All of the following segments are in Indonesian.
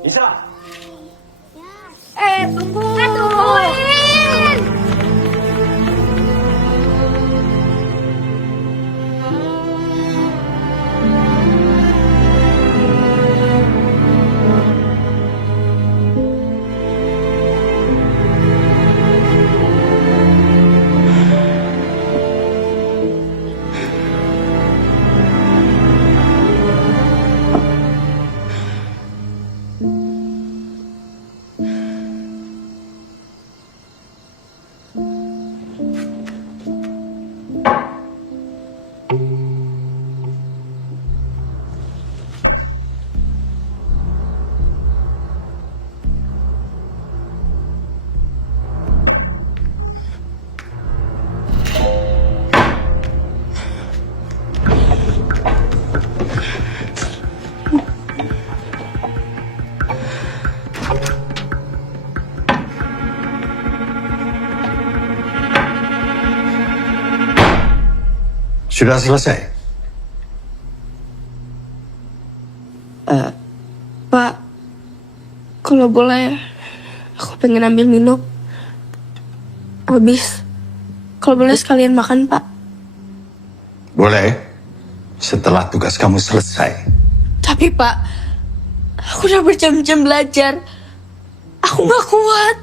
Bisa? Tunggu. Tungguin. Sudah selesai? Pak, kalau boleh, aku pengen ambil minum. Habis, kalau boleh sekalian makan, Pak. Boleh. Setelah tugas kamu selesai. Tapi Pak, aku udah berjam-jam belajar. Aku gak kuat.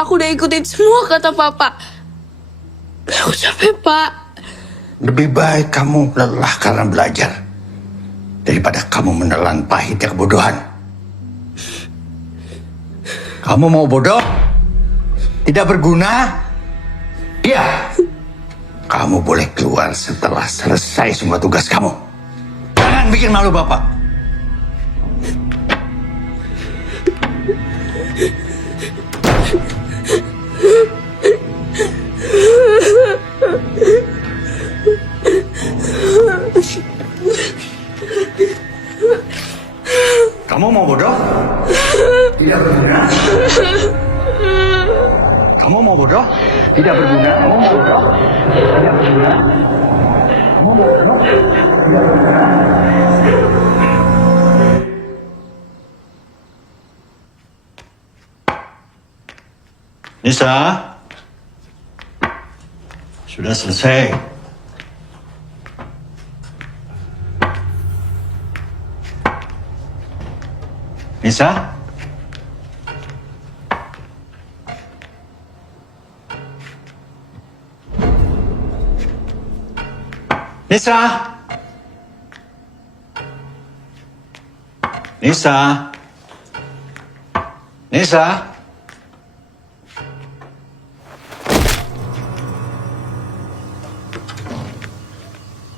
Aku udah ikutin semua kata Papa. Aku capek, Pak. Lebih baik kamu lelah karena belajar daripada kamu menelan pahitnya kebodohan. Kamu mau bodoh? Tidak berguna? Iya. Kamu boleh keluar setelah selesai semua tugas kamu. Jangan bikin malu Bapak. Kamu mau bodoh? Tidak berguna. Kamu mau bodoh? Tidak berguna. Kamu mau bodoh? Tidak berguna. Kamu mau bodoh? Tidak berguna. Nisa, sudah selesai. Nisa? Nisa? Nisa? Nisa?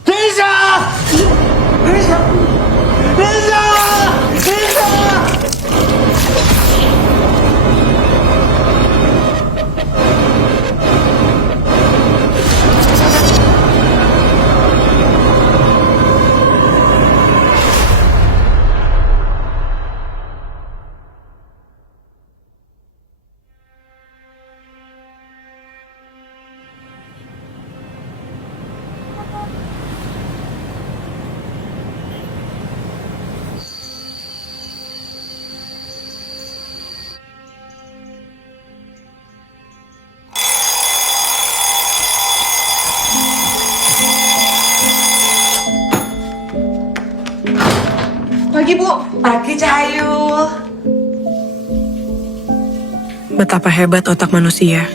Nisa! Nisa! Nisa! Nisa! Pagi, Bu. Pagi, Cahayu. Betapa hebat otak manusia.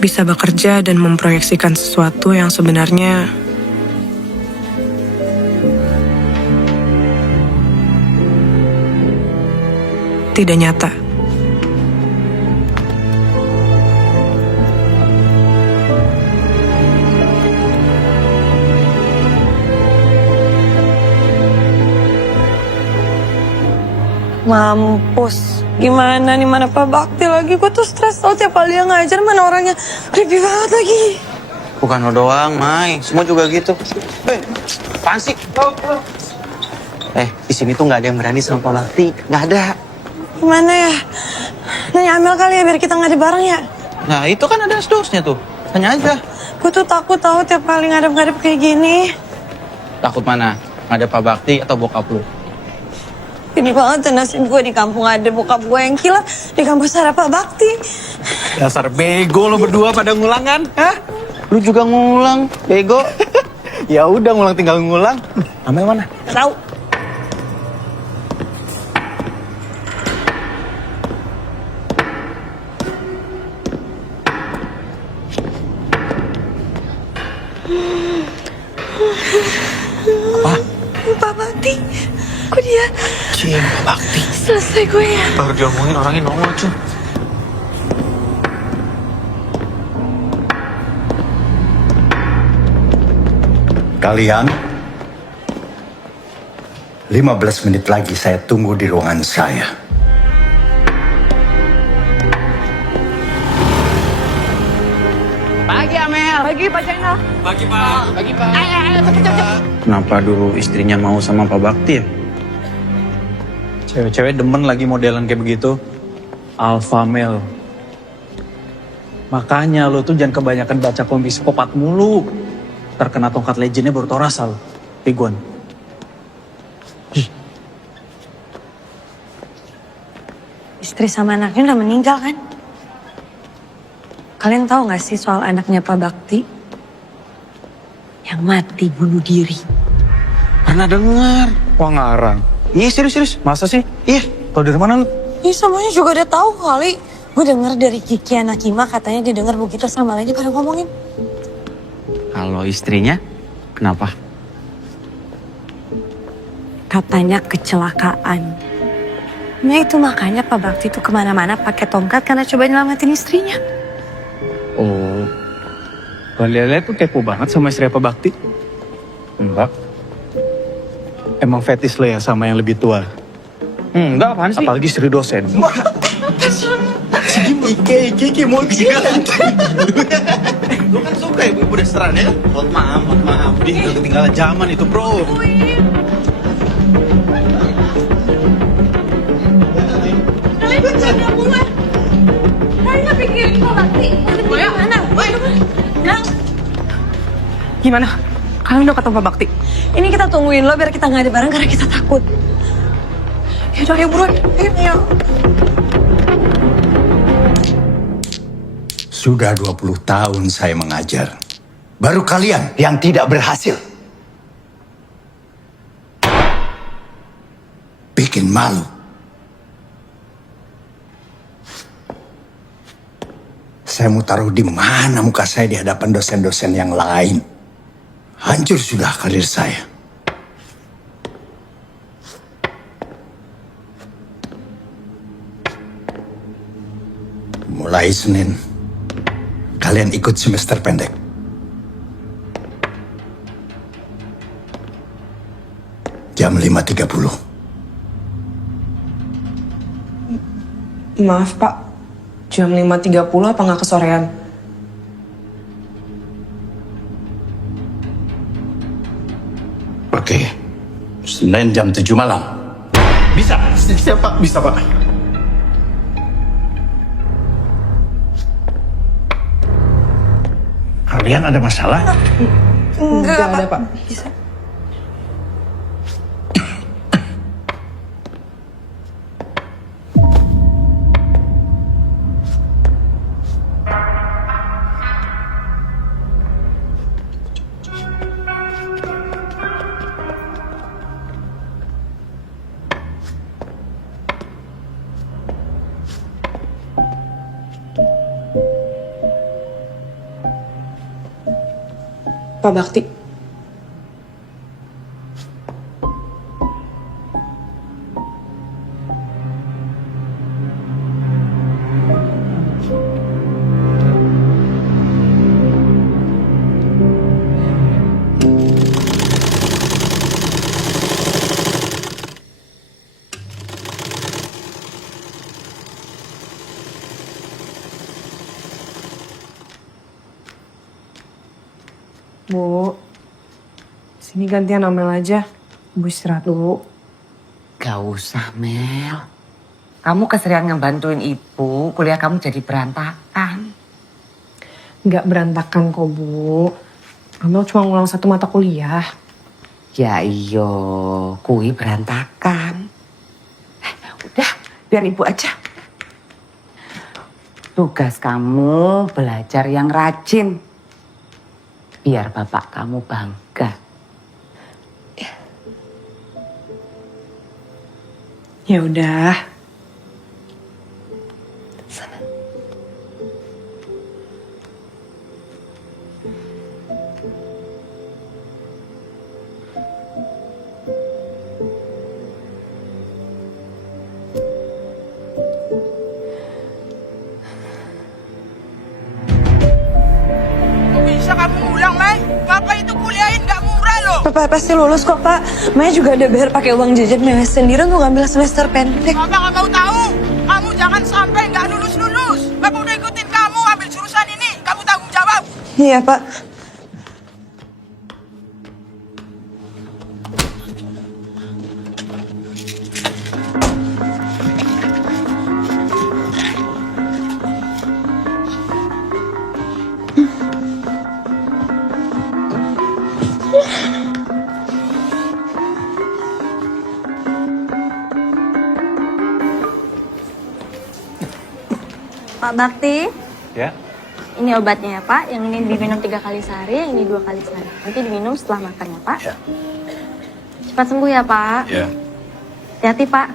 Bisa bekerja dan memproyeksikan sesuatu yang sebenarnya tidak nyata. Mampus. Gimana nih, mana Pak Bakti lagi? Gue tuh stres tau tiap kali dia ngajar, mana orangnya creepy banget lagi. Bukan lo doang, Mai. Semua juga gitu. Apaan sih? Di sini tuh nggak ada yang berani sama Pak Bakti. Nggak ada. Gimana ya? Nanya Amel kali ya, biar kita ngadu bareng ya. Nah, itu kan ada asdosnya tuh. Tanya aja. Gue tuh takut tahu tiap kali ngadep-ngadep kayak gini. Takut mana? Ada Pak Bakti atau bokap lu? Ini banget tuh nasib gue di kampung ada bokap gue yang gila, di kampus ada Pak Bakti. Dasar bego lo berdua pada ngulang kan? Hah? Lu juga ngulang, bego. Ya udah ngulang tinggal ngulang. Namanya mana? Tahu? Apa? Pak Bakti, kok dia Cing, Pak Bakti. selesai gue ya? Baru diomongin orangnya nongol cuy. Kalian 15 menit lagi saya tunggu di ruangan saya. Pagi Amel. Pagi Pak Channel. Kenapa dulu istrinya mau sama Pak Bakti ya? Cewek-cewek demen lagi modelan kayak begitu. Alpha male. Makanya lo tuh jangan kebanyakan baca komik psikopat mulu. Terkena tongkat legendnya baru tau rasa lo. Piguan. Istri sama anaknya udah meninggal kan? Kalian tahu gak sih soal anaknya Pak Bakti? Yang mati bunuh diri. Pernah dengar. Wah ngarang. Iya serius. Masa sih? Iya. Tau dari mana lo? Ya semuanya juga udah tahu kali. Gue denger dari Kiki anak Kima katanya dia denger begitu sama lagi pada ngomongin. Kalau istrinya, kenapa? Katanya kecelakaan. Nah itu makanya Pak Bakti tuh kemana-mana pakai tongkat karena coba nyelamatin istrinya. Oh. Lele tuh kepo banget sama istri Pak Bakti. Enggak. Emang fetis lo ya sama yang lebih tua? Enggak, apaan sih? Apalagi istri dosen. Iki mau Lu kan suka ibu-ibu restoran ya? Maaf. Dia udah ketinggalan zaman itu bro. Kalian jangan mulai. Kalian gak pikirin Pak Bakti. Gimana? Gimana? Kalian udah ketemu Pak Bakti? Ini kita tungguin lo biar kita gak ada bareng karena kita takut. Yaudah ayo buruan. Ayo. Sudah 20 tahun saya mengajar. Baru kalian yang tidak berhasil. Bikin malu. Saya mau taruh di mana muka saya di hadapan dosen-dosen yang lain. Hancur sudah karir saya. Mulai Senin, kalian ikut semester pendek. Jam 5.30. Maaf Pak, jam 5.30 apa nggak kesorean? Oke, Senin jam 7 malam. Bisa Pak. Bisa Pak. Kalian ada masalah? Enggak ada Pak. Bisa. Pak Bakti. Bu, sini gantian Amel aja. Bu istirahat dulu. Gak usah, Mel. Kamu keserian ngebantuin ibu, kuliah kamu jadi berantakan. Nggak berantakan kok, Bu. Amel cuma ngulang 1 mata kuliah. Ya iyo, kui berantakan. Udah, biar ibu aja. Tugas kamu belajar yang rajin. Biar bapak kamu bangga. Ya udah. Bisa kamu ulang, Mai? Bapak itu kuliahin nggak murah loh. Papa pasti lulus kok, Pak. Maya juga ada bayar pakai uang jajan Maya sendiri untuk ngambil semester pendek. Bapak nggak mau tahu. Kamu jangan sampai nggak lulus-lulus. Bapak udah ikutin kamu ambil jurusan ini. Kamu tanggung jawab. Iya, Pak. Pak Bakti, Ya. ini obatnya ya Pak. Yang ini diminum 3 kali sehari, yang ini 2 kali sehari. Nanti diminum setelah makan ya Pak. Ya. Cepat sembuh ya Pak. Ya. Hati-hati Pak.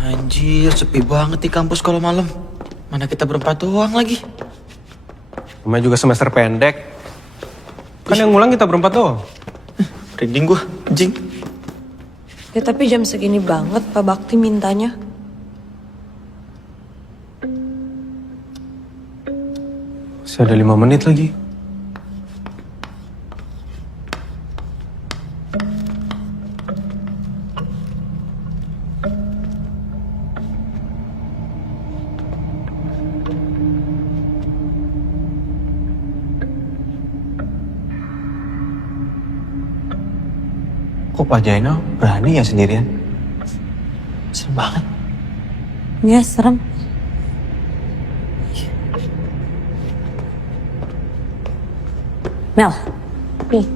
Anjir, sepi banget di kampus kalau malam. Mana kita berempat doang lagi. Namanya juga semester pendek. Kan yang ngulang kita berempat doang. Merinding gua, anjing. Ya tapi jam segini banget Pak Bakti mintanya. Masih ada 5 menit lagi. Kok Pak Jainal berani ya sendirian? Serem banget. Ya serem. Mel, nih.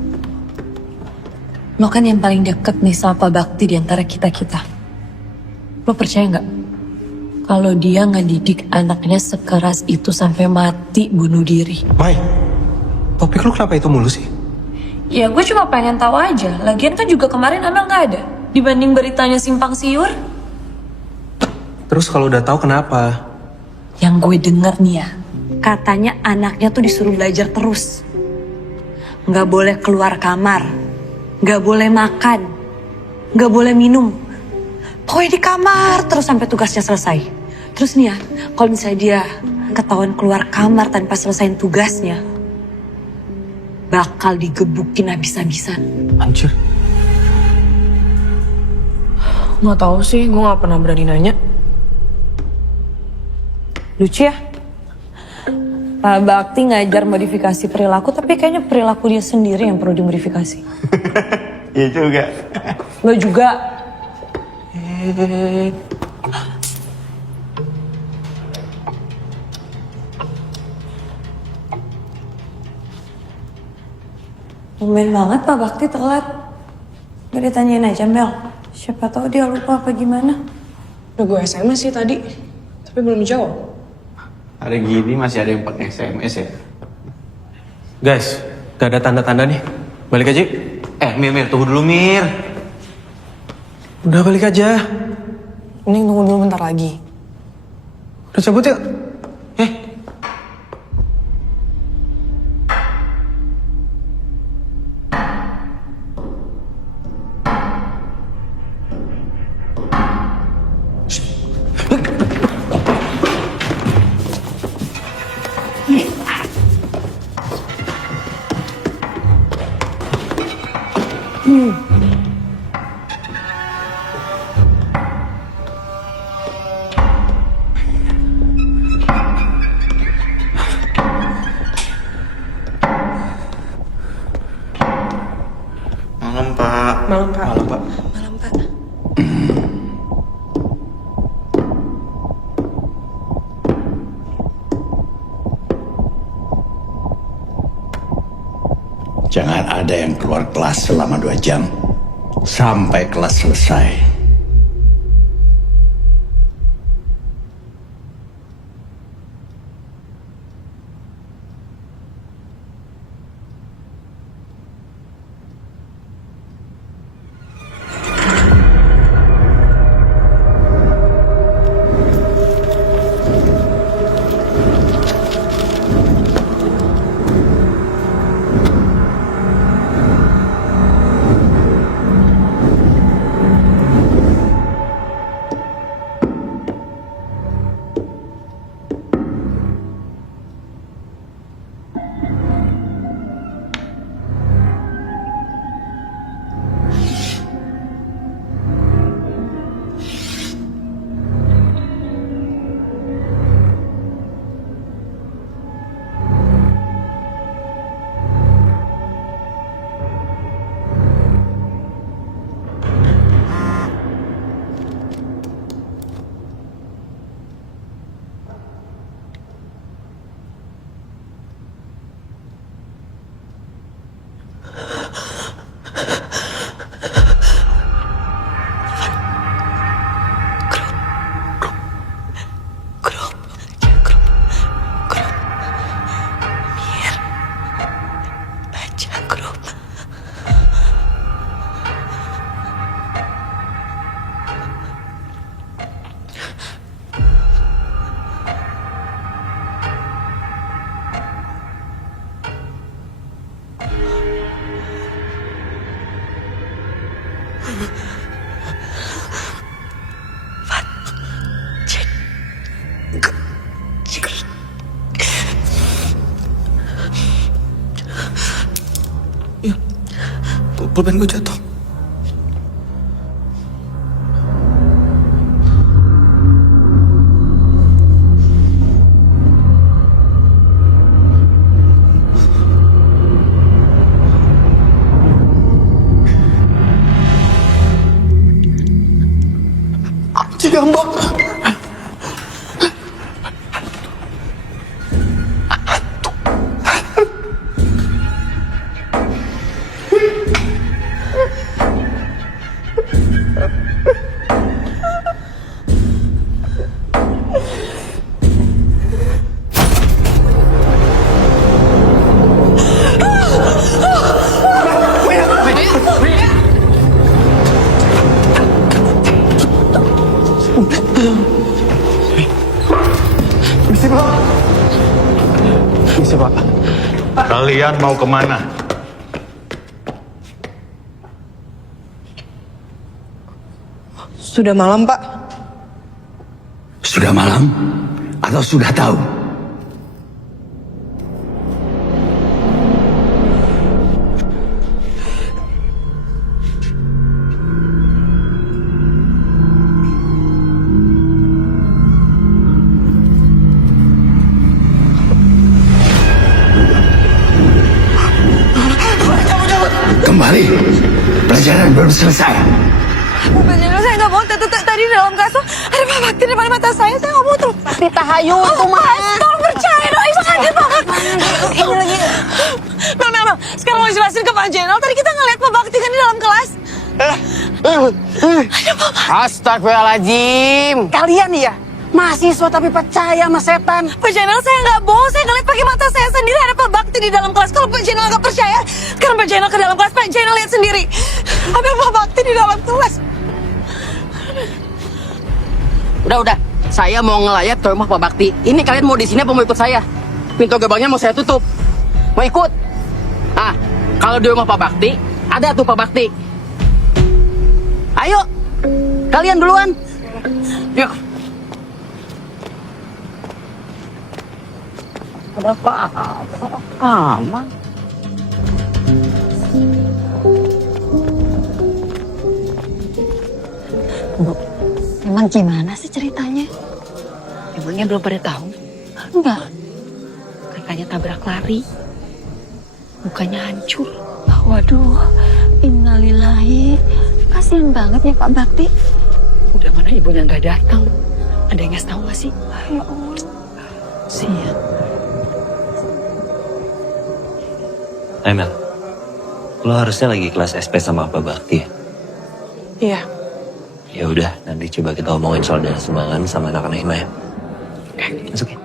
Lo kan yang paling deket nih sama Pak Bakti di antara kita-kita. Lo percaya nggak? Kalau dia ngedidik anaknya sekeras itu sampai mati bunuh diri. Mai, topik lu kenapa itu mulu sih? Ya gue cuma pengen tahu aja. Lagian kan juga kemarin Amel nggak ada. Dibanding beritanya simpang siur. Terus kalau udah tahu kenapa? Yang gue denger nih ya, katanya anaknya tuh disuruh belajar terus. Nggak boleh keluar kamar, nggak boleh makan, nggak boleh minum. Pokoknya di kamar terus sampai tugasnya selesai. Terus nih ya, kalau misalnya dia ketahuan keluar kamar tanpa selesaiin tugasnya, bakal digebukin habis-habisan. Anjir. Nggak tahu sih, gue nggak pernah berani nanya. Lucu ya? Pak Bakti ngajar modifikasi perilaku, tapi kayaknya perilaku dia sendiri yang perlu dimodifikasi. Iya juga. Lo juga. Tumben banget Pak Bakti telat. Gak ditanyain aja Mel. Siapa tahu dia lupa apa gimana. Udah gue SMS sih tadi, tapi belum jawab. Hari gini masih ada yang pakai SMS ya? Guys, Gak ada tanda-tanda nih. Balik aja. Mir, tunggu dulu, Mir. Udah balik aja. Mending tunggu dulu bentar lagi. Udah cabut yuk. Malam, Pak. Malam, Pak. Malam, Pak. Malam, Pak. Jangan ada yang keluar kelas selama 2 jam. Sampai kelas selesai. Pulpen gue jatuh. Cigambok. Misi, Pak. Kalian mau kemana? Sudah malam, Pak. Sudah malam? Atau sudah tahu? Kembali. Pelajaran belum selesai. Bukan Jenderal, saya nggak mau. Tadi dalam kelas tuh ada Pak Bakti depan mata saya nggak mau terus. Pasti tahayu tuh mah. Tolong percaya dong, Ibu kaget banget. Ini lagi. Mel, sekarang mau jelasin ke Pak Jenderal. Tadi kita ngeliat Pak Bakti kan di dalam kelas. Astagfirullahaladzim. Kalian ya, Mahasiswa tapi percaya sama setan. Pak Jainal, saya nggak bohong. Saya ngeliat pakai mata saya sendiri ada Pak Bakti di dalam kelas. Kalau Pak Jainal nggak percaya, sekarang Pak Jainal ke dalam kelas. Pak Jainal lihat sendiri. Ada Pak Bakti di dalam kelas. Udah. Saya mau ngelayat ke rumah Pak Bakti. Ini kalian mau di sini apa mau ikut saya? Pintu gerbangnya mau saya tutup. Mau ikut? Ah, kalau di rumah Pak Bakti, ada tuh Pak Bakti. Ayo, kalian duluan. Yuk. Kenapa? Aman. Emang gimana sih ceritanya? Emangnya belum pada tahu? Enggak. Kakaknya tabrak lari. Mukanya hancur. Waduh, innalillahi. Kasian banget ya Pak Bakti. Udah mana ibunya nggak datang. Ada yang ngasih tahu nggak sih? Ya Allah. Sian. Mel, lo harusnya lagi kelas SP sama Pak Bakti ya? Iya. Ya udah, nanti coba kita omongin soal dana sumbangan sama anak-anak Hima ya. Masuk ya.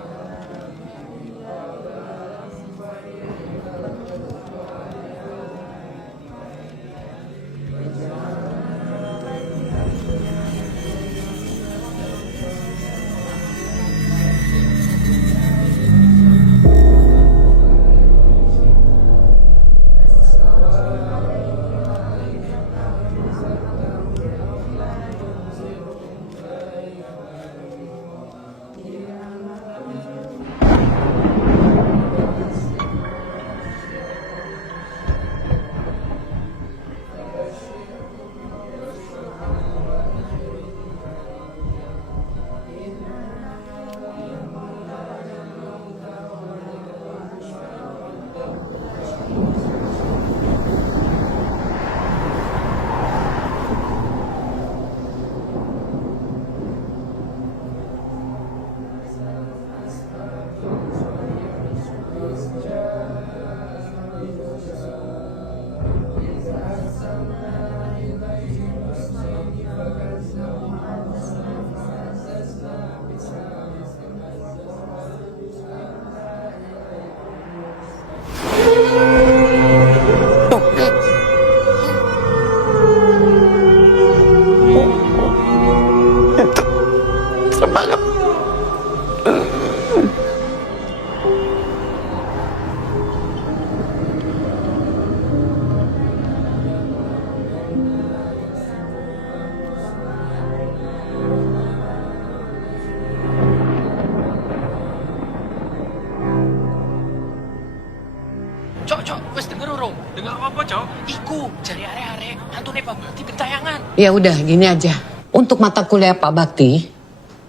Cok, wes denger urung? Dengar apa, Cok? Iku, cari are-are, hantune Pak Bakti gentayangan. Ya udah, gini aja. Untuk mata kuliah Pak Bakti,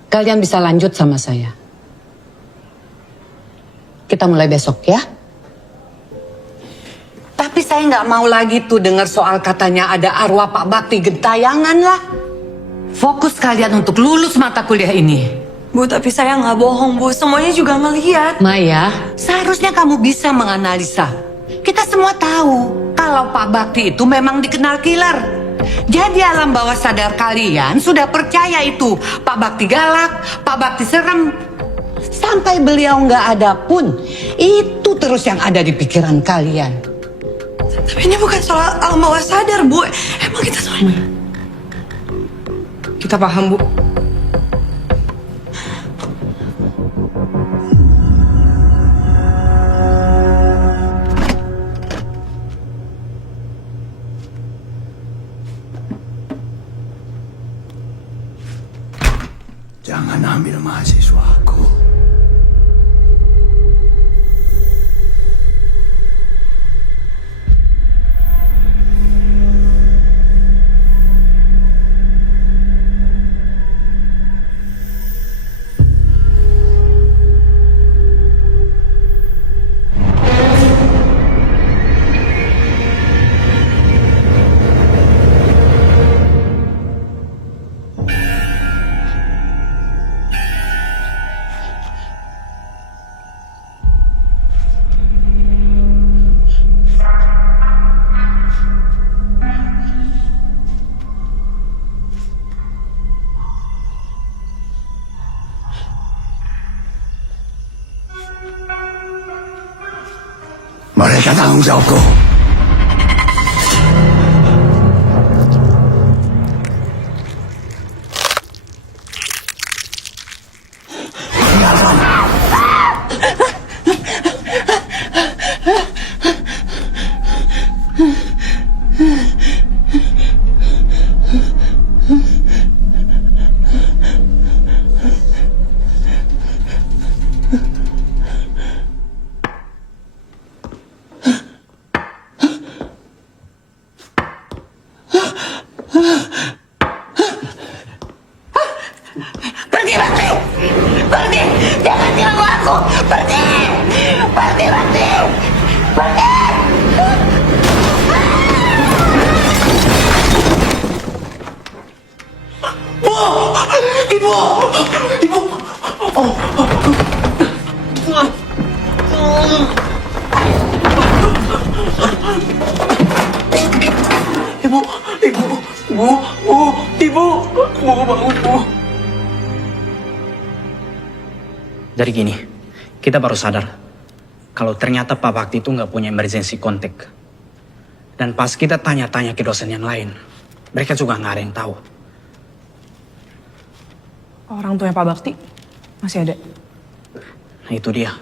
kalian bisa lanjut sama saya. Kita mulai besok ya. Tapi saya nggak mau lagi tuh dengar soal katanya ada arwah Pak Bakti gentayangan lah. Fokus kalian untuk lulus mata kuliah ini. Bu, tapi saya nggak bohong, Bu. Semuanya juga ngelihat. Maya, seharusnya kamu bisa menganalisa. Kita semua tahu kalau Pak Bakti itu memang dikenal killer. Jadi alam bawah sadar kalian sudah percaya itu Pak Bakti galak, Pak Bakti serem. Sampai beliau nggak ada pun, itu terus yang ada di pikiran kalian. Tapi ini bukan soal alam bawah sadar, Bu. Emang kita semua... Kita paham, Bu. Jangan ambil mahasiswaku. mereka tanggung jawabku. Pergi, Bakti! Pergi! Jangan ganggu aku! Pergi! Pergi, Bakti! Pergi! Bu! Ibu! Ibu! Ibu! Ibu! Ibu! Bangun, Bu! Jadi gini, kita baru sadar kalau ternyata Pak Bakti itu nggak punya emergency contact. Dan pas kita tanya-tanya ke dosen yang lain, mereka juga nggak ada yang tahu. Orang tuanya Pak Bakti masih ada. Nah itu dia,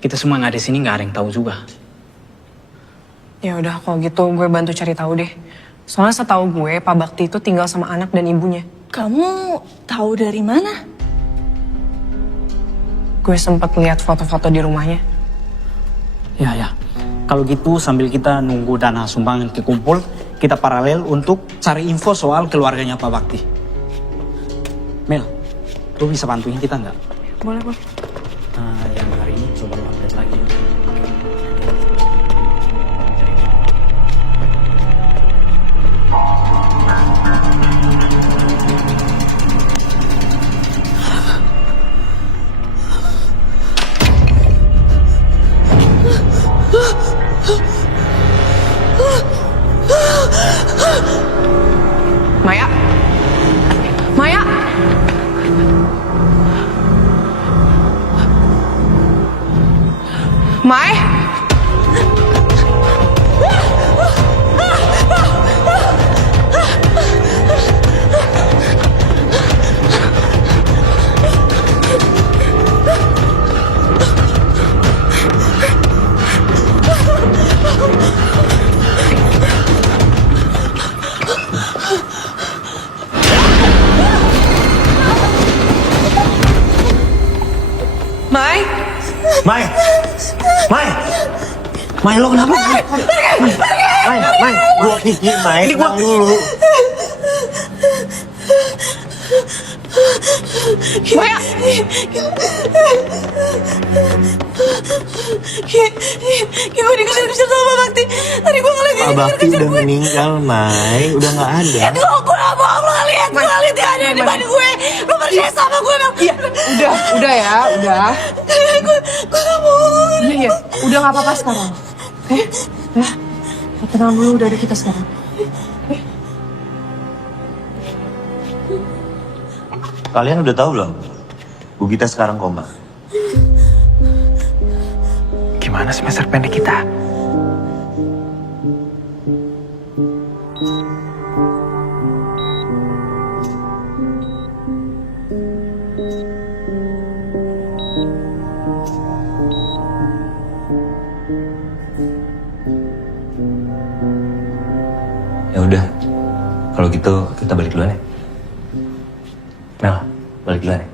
kita semua nggak di sini nggak ada yang tahu juga. Ya udah kalau gitu gue bantu cari tahu deh. Soalnya setahu gue Pak Bakti itu tinggal sama anak dan ibunya. Kamu tahu dari mana? Gue sempat lihat foto-foto di rumahnya. Ya. Kalau gitu sambil kita nunggu dana sumbangan kekumpul, kita paralel untuk cari info soal keluarganya Pak Bakti. Mel, lu bisa bantuin kita nggak? Boleh. Yang hari ini coba lu update lagi. Maya? Maya? Mai? Mai, lo kenapa? Mai, gua Kiki, Mai, tenang dulu. Maya! Gue dikejar-kejar sama Pak Bakti. Tadi gue ngeliat Pak Bakti udah meninggal, Mai. Udah gak ada. Gue gak mau, gue ngeliat dia ada di depan gue. Lo percaya sama gue, Bang? Iya, udah ya, udah. Gue gak mau. Iya, udah gak apa-apa sekarang. Ya, tenang dulu, udah ada kita sekarang. Kalian udah tahu belum? Bu Gita sekarang koma. Gimana semester pendek kita? Ya udah, kalau gitu kita balik duluan ya. Mel, balik duluan ya.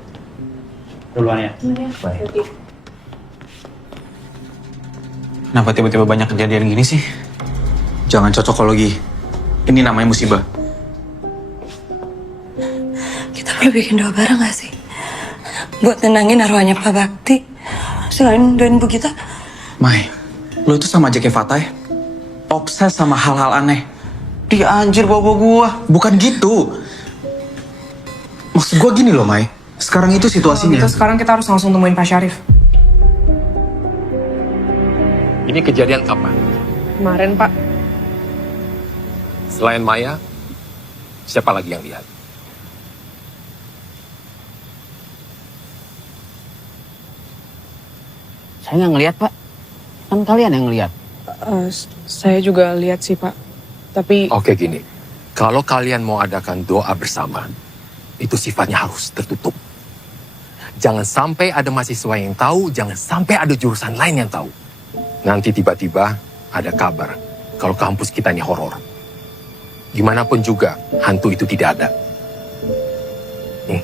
Duluan ya. Baik. Kenapa tiba-tiba banyak kejadian gini sih? Jangan cocokologi. Ini namanya musibah. Kita perlu bikin doa bareng gak sih? Buat nenangin arwahnya Pak Bakti. Selain doain Bu Gita. Mai, lo itu sama aja kayak Fatah ya? Obses sama hal-hal aneh. Dia anjir bawa gua. Bukan gitu. Maksud gua gini loh, Mai. Sekarang itu situasinya. Gitu, sekarang kita harus langsung temuin Pak Syarif. Ini kejadian kapan? Kemarin, Pak. Selain Maya, siapa lagi yang lihat? Saya nggak ngelihat, Pak. Kan kalian yang ngelihat. Saya juga lihat sih Pak. Tapi Oke gini, kalau kalian mau adakan doa bersama, itu sifatnya harus tertutup. Jangan sampai ada mahasiswa yang tahu, jangan sampai ada jurusan lain yang tahu. Nanti tiba-tiba ada kabar kalau kampus kita ini horor. Gimana pun juga, hantu itu tidak ada. Nih,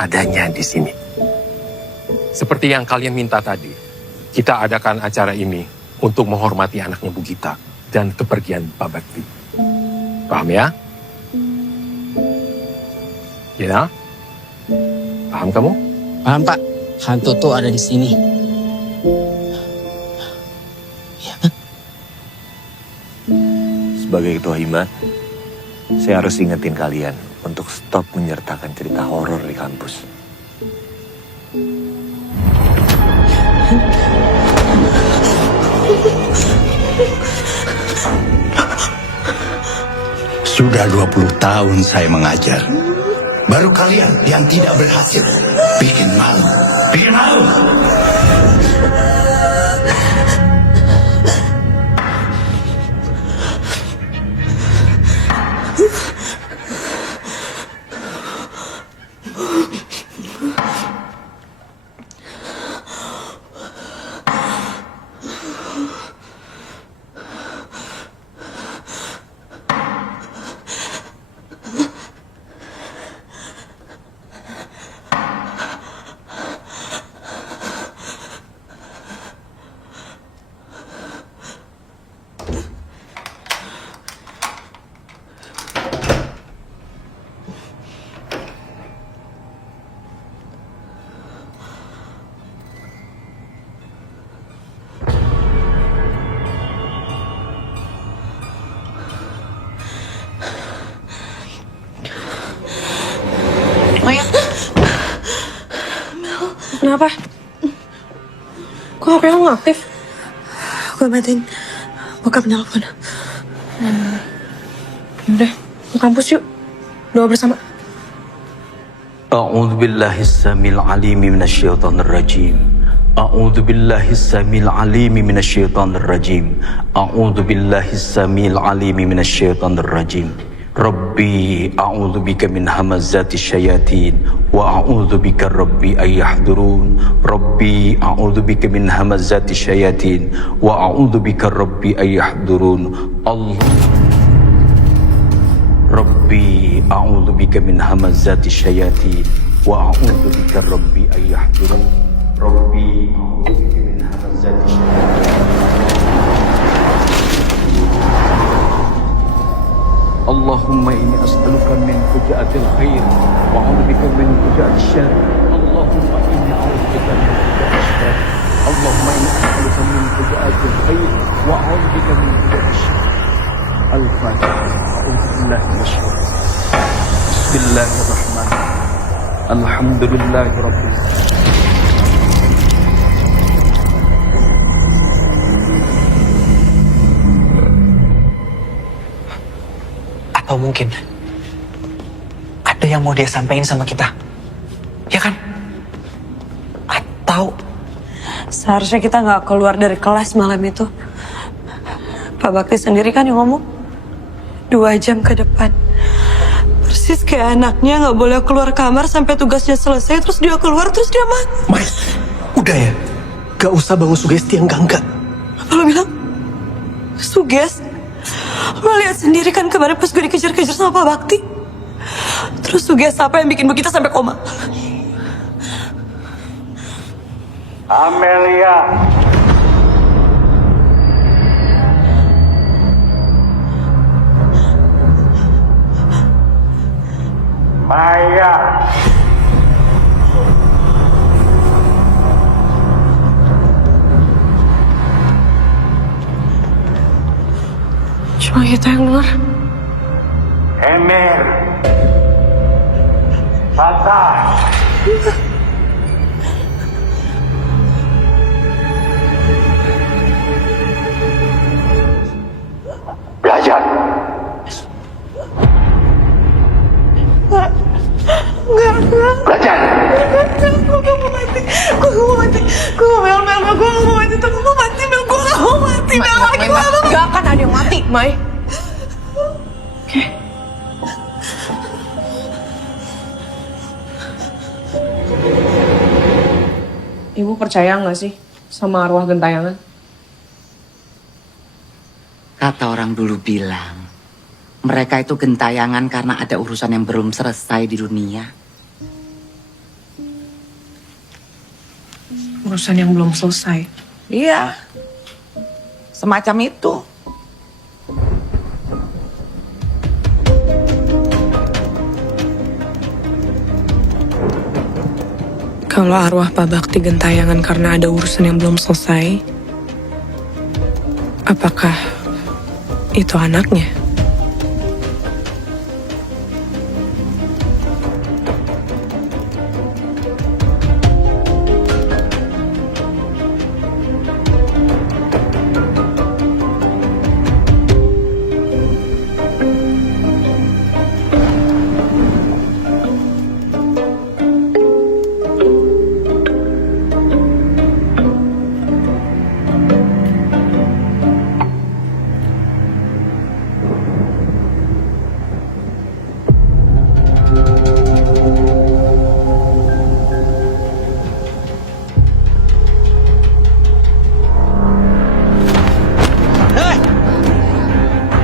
adanya di sini. Seperti yang kalian minta tadi, kita adakan acara ini untuk menghormati anaknya Bu Gita dan kepergian Pak Bakti. Paham ya? Ya? Paham kamu? Paham Pak, hantu tuh ada di sini. Sebagai ketua hima, saya harus ingetin kalian untuk stop menyertakan cerita horor di kampus. Sudah 20 tahun saya mengajar. Baru kalian yang tidak berhasil. Bikin malu. Bikin malu. kenapa? Kok HP lo nggak aktif? Gue matiin bokap nelpon. Udah, ke kampus yuk. Doa bersama. أعوذ بالله السميع العليم من الشيطان الرجيم أعوذ بالله السميع العليم من الشيطان الرجيم أعوذ بالله السميع العليم من الشيطان الرجيم ربي أعوذ بك من همزات الشياطين وأعوذ بك ربي أن يحضرون ربي أعوذ بك من همزات الشياطين وأعوذ بك ربي أن يحضرون الله ربي أعوذ بك من همزات الشياطين وأعوذ بك ربي أن يحضرون ربي أعوذ بك من همزات الشياطين اللهم إني أسألك من فجاءة الخير وأعوذ بك من فجاءة الشر اللهم إني أعوذ بك من فجاءة الشر اللهم إني أسألك من فجاءة الخير وأعوذ بك من فجاءة الشر الفاتحة أعوذ بالله من الشيطان بسم الله الرحمن الرحيم الحمد لله رب العالمين Atau mungkin ada yang mau dia sampaikan sama kita, ya kan? Atau Seharusnya kita nggak keluar dari kelas malam itu. Pak Bakti sendiri kan yang ngomong 2 jam ke depan. Persis kayak anaknya nggak boleh keluar kamar sampai tugasnya selesai. Terus dia keluar, terus dia mati. Mai, udah ya. Gak usah bangun sugesti yang enggak. Apa lo bilang? Suges? Lo lihat sendiri kan kemarin pas gue dikejar-kejar sama Pak Bakti. Terus suges apa yang bikin kita sampai koma? Amelia. Maya. Cuma kita yang denger. Emir. Tata. Belajar. Enggak. Belajar. Gue gak mau mati. Gue gak mau mati. Gue gak mau mati. Gue gak mau mati. Gue gak mau mati. mau mati, Bella. Gak akan ada yang mati, Mai. Oke. Ibu percaya nggak sih sama arwah gentayangan? Kata orang dulu bilang, mereka itu gentayangan karena ada urusan yang belum selesai di dunia. Urusan yang belum selesai. Iya, semacam itu. Kalau arwah Pak Bakti gentayangan karena ada urusan yang belum selesai, apakah itu anaknya?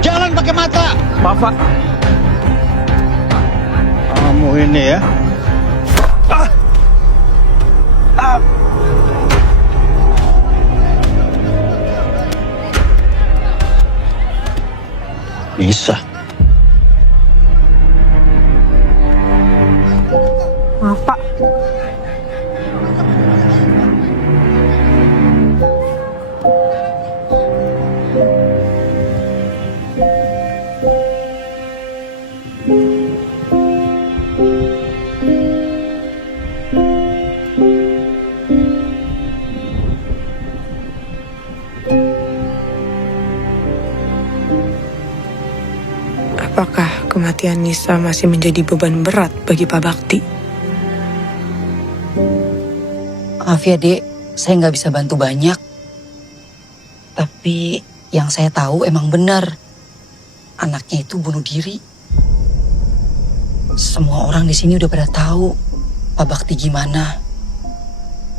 Jalan pakai mata. Bapak. Kamu ini ya. Bisa. Maaf, Pak. Apakah kematian Nisa masih menjadi beban berat bagi Pak Bakti? Maaf ya, Dek. Saya nggak bisa bantu banyak. Tapi yang saya tahu emang benar. Anaknya itu bunuh diri. Semua orang di sini udah pada tahu Pak Bakti gimana.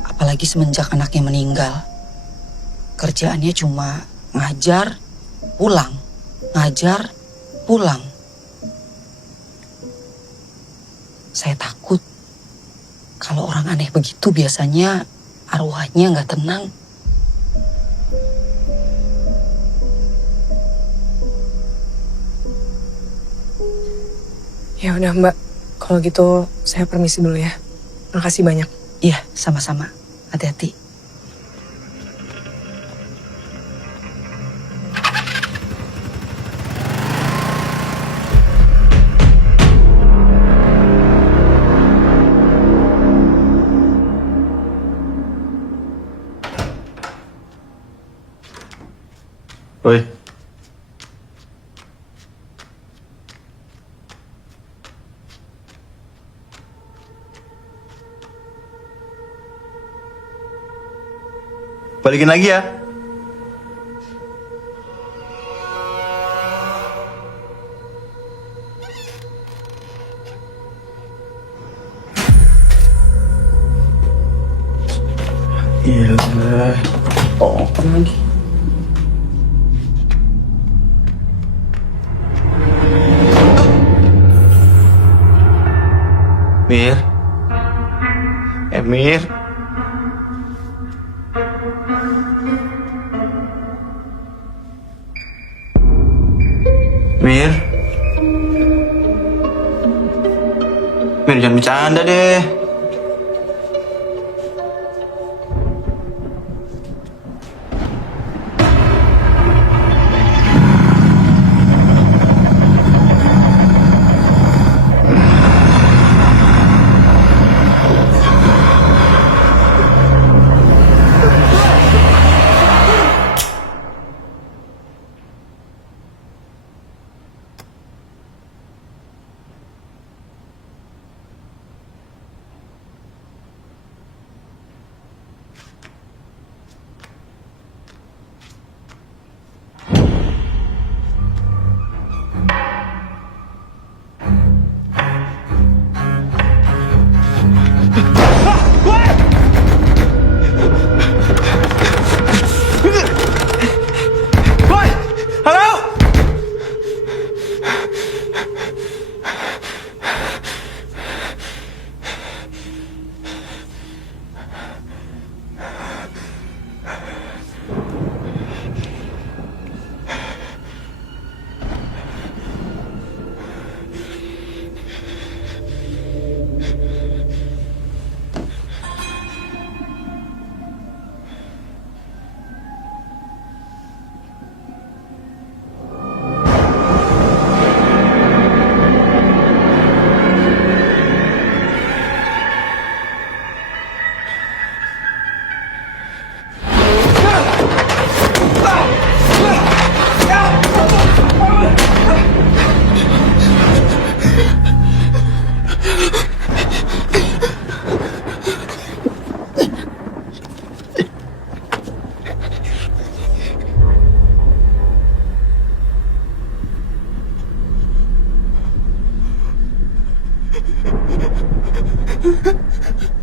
Apalagi semenjak anaknya meninggal. Kerjaannya cuma ngajar, pulang. Ngajar, pulang. Saya takut kalau orang aneh begitu biasanya arwahnya nggak tenang. Ya udah Mbak, kalau gitu saya permisi dulu ya. Makasih banyak. Iya, sama-sama. Hati-hati. Oi. Balikin lagi ya. Gila. Oh, apa lagi? Mir. Mir. Mir. Mir, jangan bercanda deh.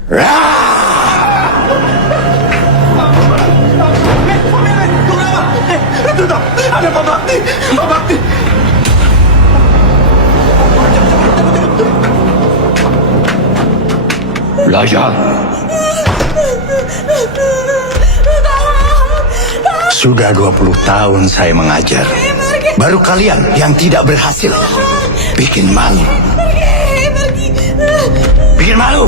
Ada Pak Bakti! Pak Bakti! Belajar. Sudah 20 tahun saya mengajar. Baru kalian yang tidak berhasil. Bikin malu. Bikin malu.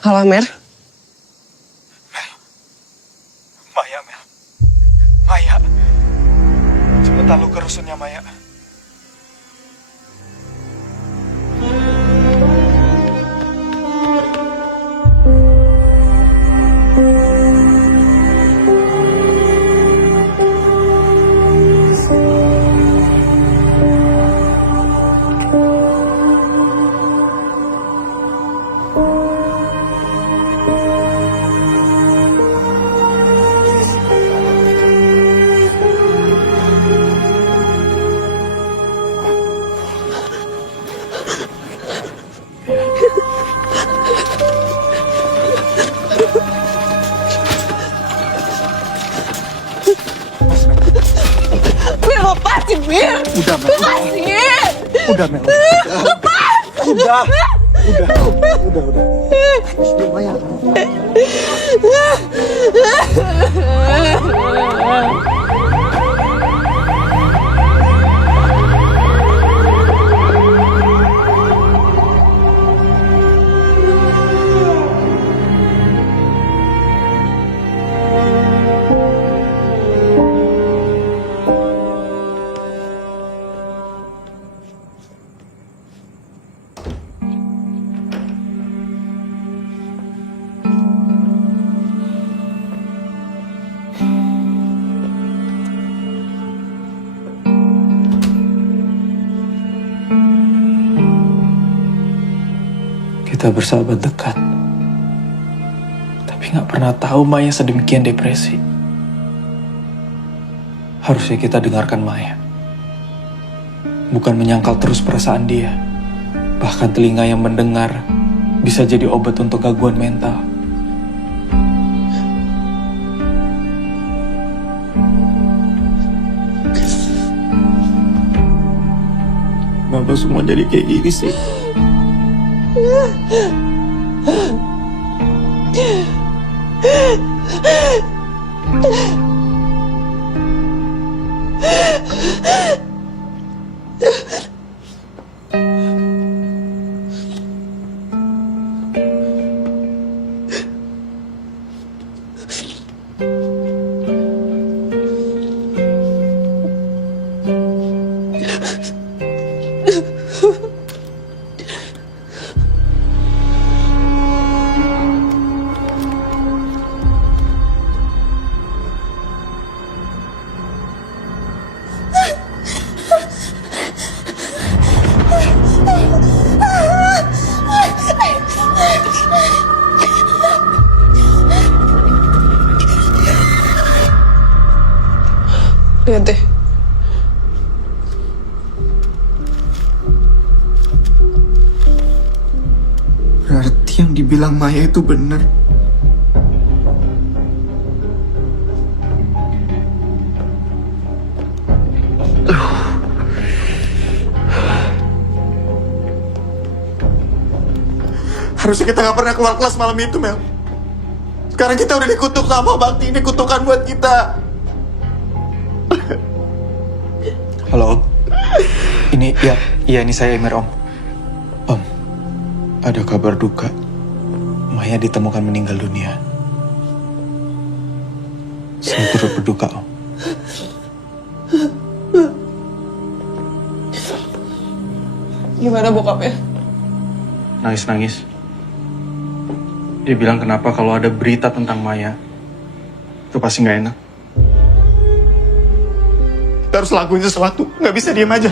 Halo, Mer. Maya, Mel. Maya. Cepetan lu ke rusunnya Maya. Lepasin, Mel! Udah, Mel. Lepasin! Udah, Mel. Lepas! Udah. Maya. Kita bersahabat dekat. Tapi gak pernah tahu Maya sedemikian depresi. Harusnya kita dengarkan Maya. Bukan menyangkal terus perasaan dia. Bahkan telinga yang mendengar bisa jadi obat untuk gangguan mental. Kenapa semua jadi kayak gini sih? Lihat deh. Berarti yang dibilang Maya itu benar. Harusnya kita gak pernah keluar kelas malam itu, Mel. Sekarang kita udah dikutuk sama Bakti. Ini kutukan buat kita. Halo, Om. Ini saya Emir, Om. Om, ada kabar duka. Maya ditemukan meninggal dunia. Saya turut berduka, Om. Gimana bokapnya? Nangis-nangis. Dia bilang kenapa kalau ada berita tentang Maya, itu pasti nggak enak. Kita harus lakuin sesuatu, nggak bisa diem aja.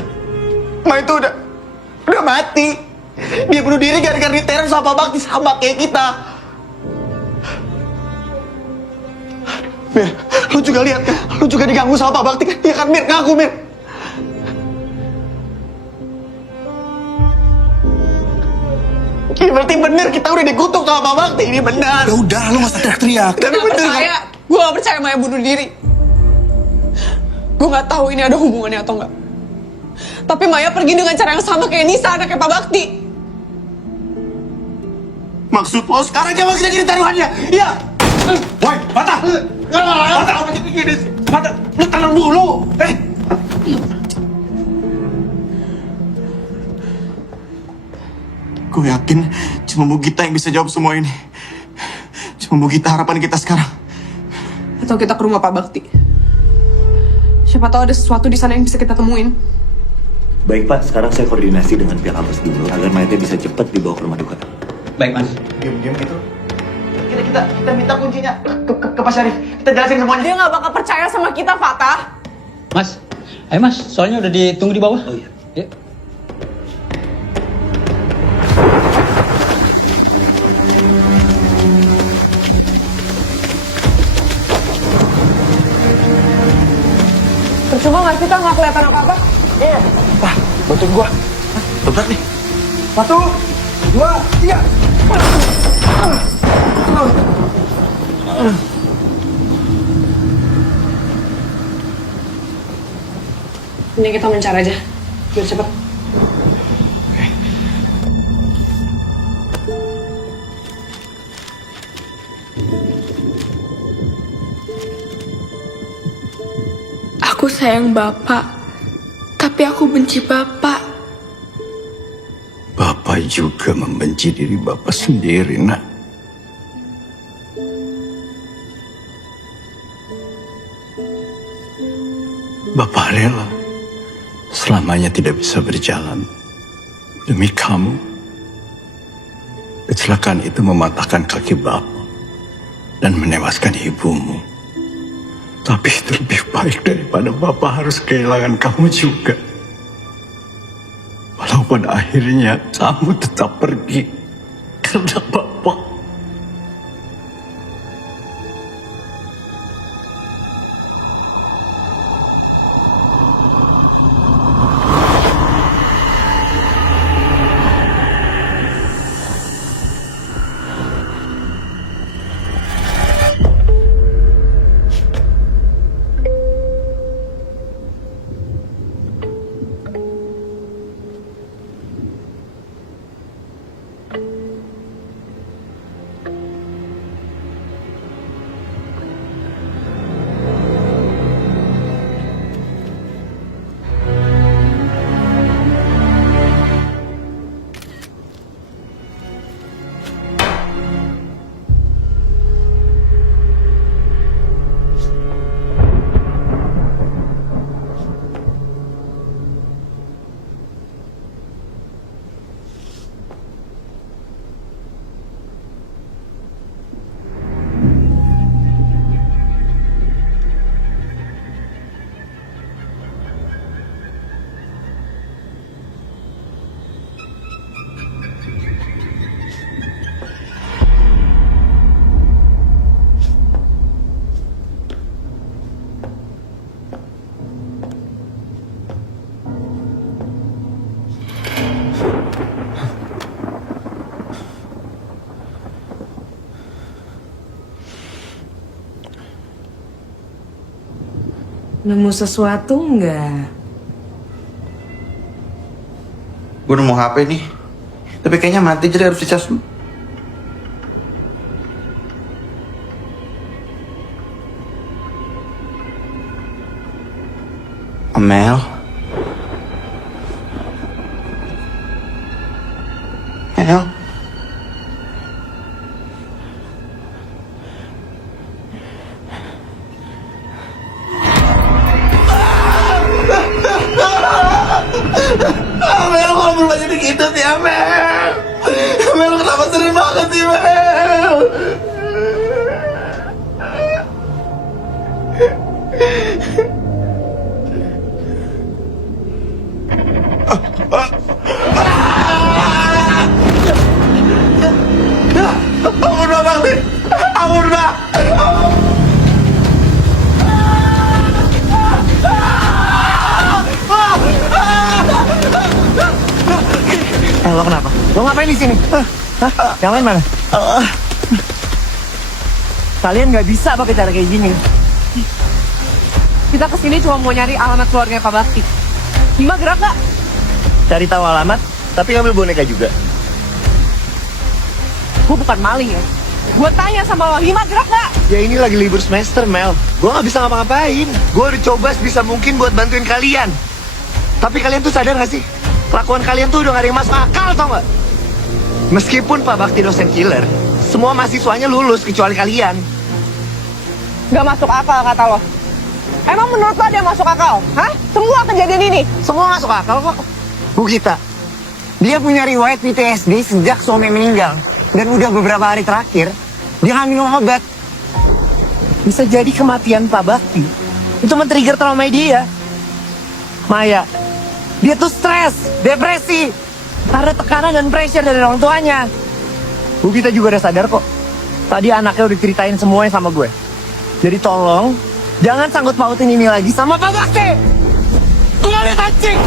Maya itu udah mati. Dia bunuh diri gara-gara diteror sama Bakti sama kayak kita. Mir, lu juga lihat kan? Lu juga diganggu sama Pak Bakti kan? Iya kan, Mir? Ngaku, Mir. Ini berarti bener, kita udah dikutuk sama Pak Bakti. Ini benar. Ya udah, lu gak usah teriak-teriak. Tapi Gak bener percaya. Gue gak percaya Maya bunuh diri. Gue gak tahu ini ada hubungannya atau enggak. Tapi Maya pergi dengan cara yang sama kayak Nisa, anaknya Pak Bakti. Maksud lo sekarang dia kita jadi taruhannya? Iya. Woi, Mata! Mata, apa jadi gini sih? Mata, lu tenang dulu. Gue yakin cuma Bu Gita yang bisa jawab semua ini. Cuma Bu Gita harapan kita sekarang. Atau kita ke rumah Pak Bakti. Siapa tahu ada sesuatu di sana yang bisa kita temuin. Baik Pak, sekarang saya koordinasi dengan pihak kampus dulu agar mayatnya bisa cepat dibawa ke rumah duka. Baik, Mas. Diam-diam gitu. Kita minta kuncinya ke Pak Syarif. Kita jelasin semuanya. Dia gak bakal percaya sama kita, Fatah. Mas, ayo Mas, soalnya udah ditunggu di bawah. Oh iya. Ya. Percuma gak kita gak kelihatan apa-apa? Iya. Wah, bantuin gua. Berat nih. 1, 2, 3. Ini kita mencari aja. Biar cepet. Aku sayang Bapak, tapi aku benci Bapak. Bapak juga membenci diri Bapak sendiri, nak. Bapak rela selamanya tidak bisa berjalan demi kamu. Kecelakaan itu mematahkan kaki Bapak dan menewaskan ibumu. Tapi itu lebih baik daripada Bapak harus kehilangan kamu juga. Walau pada akhirnya kamu tetap pergi karena Bapak. Nemu sesuatu nggak? Gue nemu HP nih. Tapi kayaknya mati jadi harus dicas dulu. Mel. Mel. Mel, kok berubah jadi gitu sih, Mel? Mel, kenapa sering banget sih, Mel? Ampun, Bakti. Ampun, Pak. Lo kenapa? Lo ngapain di sini? Yang lain mana? Kalian nggak bisa pakai cara kayak gini. Kita kesini cuma mau nyari alamat keluarga Pak Bakti. Bima gerak gak? Cari tahu alamat, tapi ngambil boneka juga. Gue bukan maling ya. Gue tanya sama lo, Bima gerak gak? Ya ini lagi libur semester, Mel. Gue nggak bisa ngapa-ngapain. Gue udah coba sebisa mungkin buat bantuin kalian. Tapi kalian tuh sadar gak sih? Kelakuan kalian tuh udah gak ada yang masuk akal, tau gak? Meskipun Pak Bakti dosen killer, semua mahasiswanya lulus kecuali kalian. Gak masuk akal kata lo. Emang menurut lo ada yang masuk akal? Hah? Semua kejadian ini? Semua masuk akal kok. Bu Gita, dia punya riwayat PTSD sejak suami meninggal. Dan udah beberapa hari terakhir, dia nggak minum obat. Bisa jadi kematian Pak Bakti itu men-trigger trauma dia. Maya, dia tuh stres, depresi, karena tekanan dan pressure dari orang tuanya. Bu Gita juga udah sadar kok. Tadi anaknya udah ceritain semuanya sama gue. Jadi tolong, jangan sangkut pautin ini lagi sama Pak Bakti. Gue liat anjing.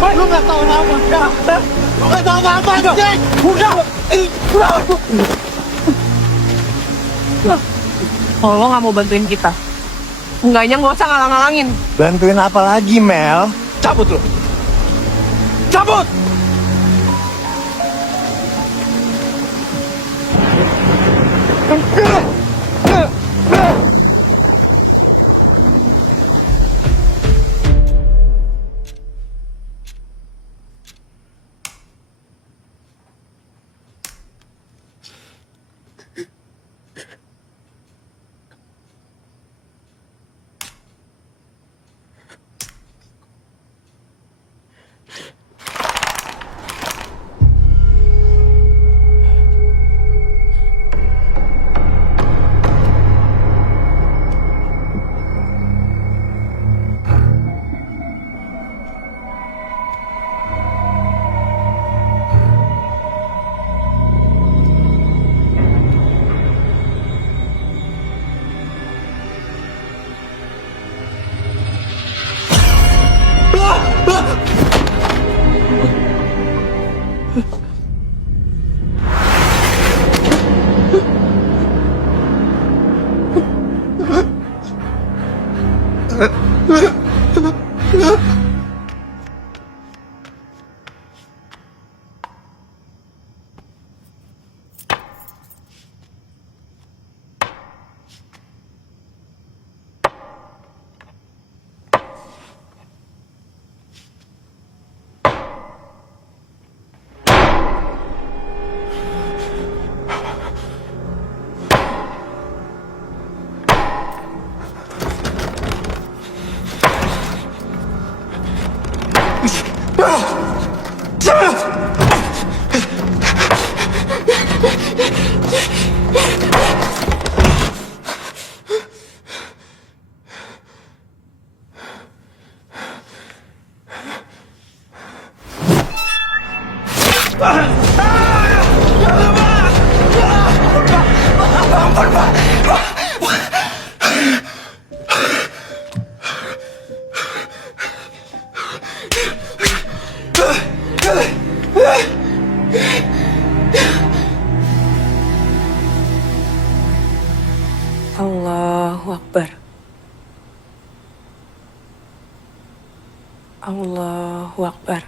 Lu gak tau apa-apa. Lu gak tau apa-apa, anjing. Udah. Kalau lo gak mau bantuin kita, enggaknya gak usah ngalang-ngalangin. Bantuin apa lagi, Mel? Cabut lu. Cabut! Allahu Akbar. Allahu Akbar.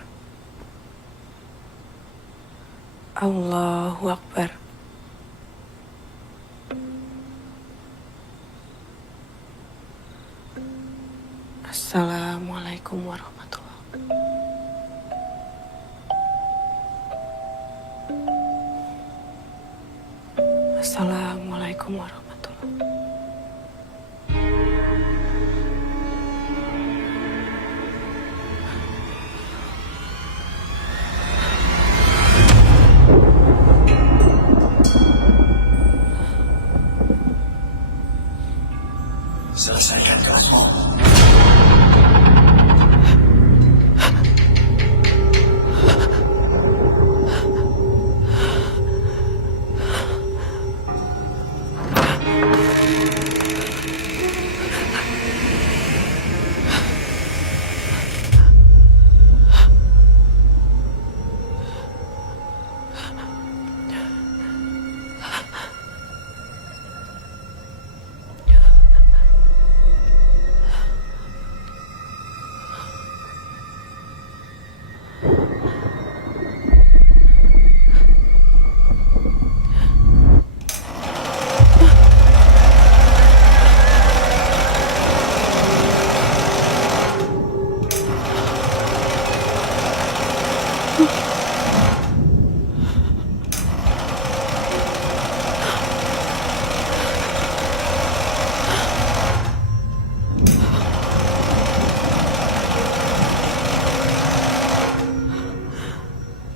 Allahu Akbar. Assalamualaikum warahmatullahi wabarakatuh. Assalamualaikum warahmatullahi wabarakatuh. Selesaikan kamu.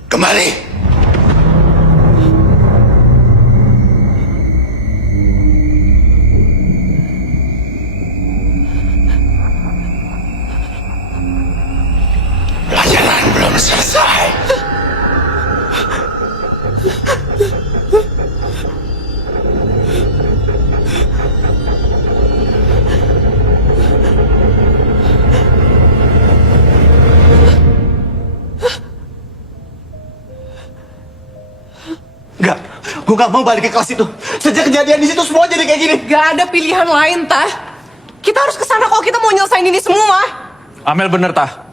Kembali. Pelajaran belum selesai. Enggak, gue gak mau balik ke kelas itu. Sejak kejadian di situ semua jadi kayak gini. Gak ada pilihan lain, Tah. Kita harus kesana kalau kita mau nyelesain ini semua. Amel bener, Tah.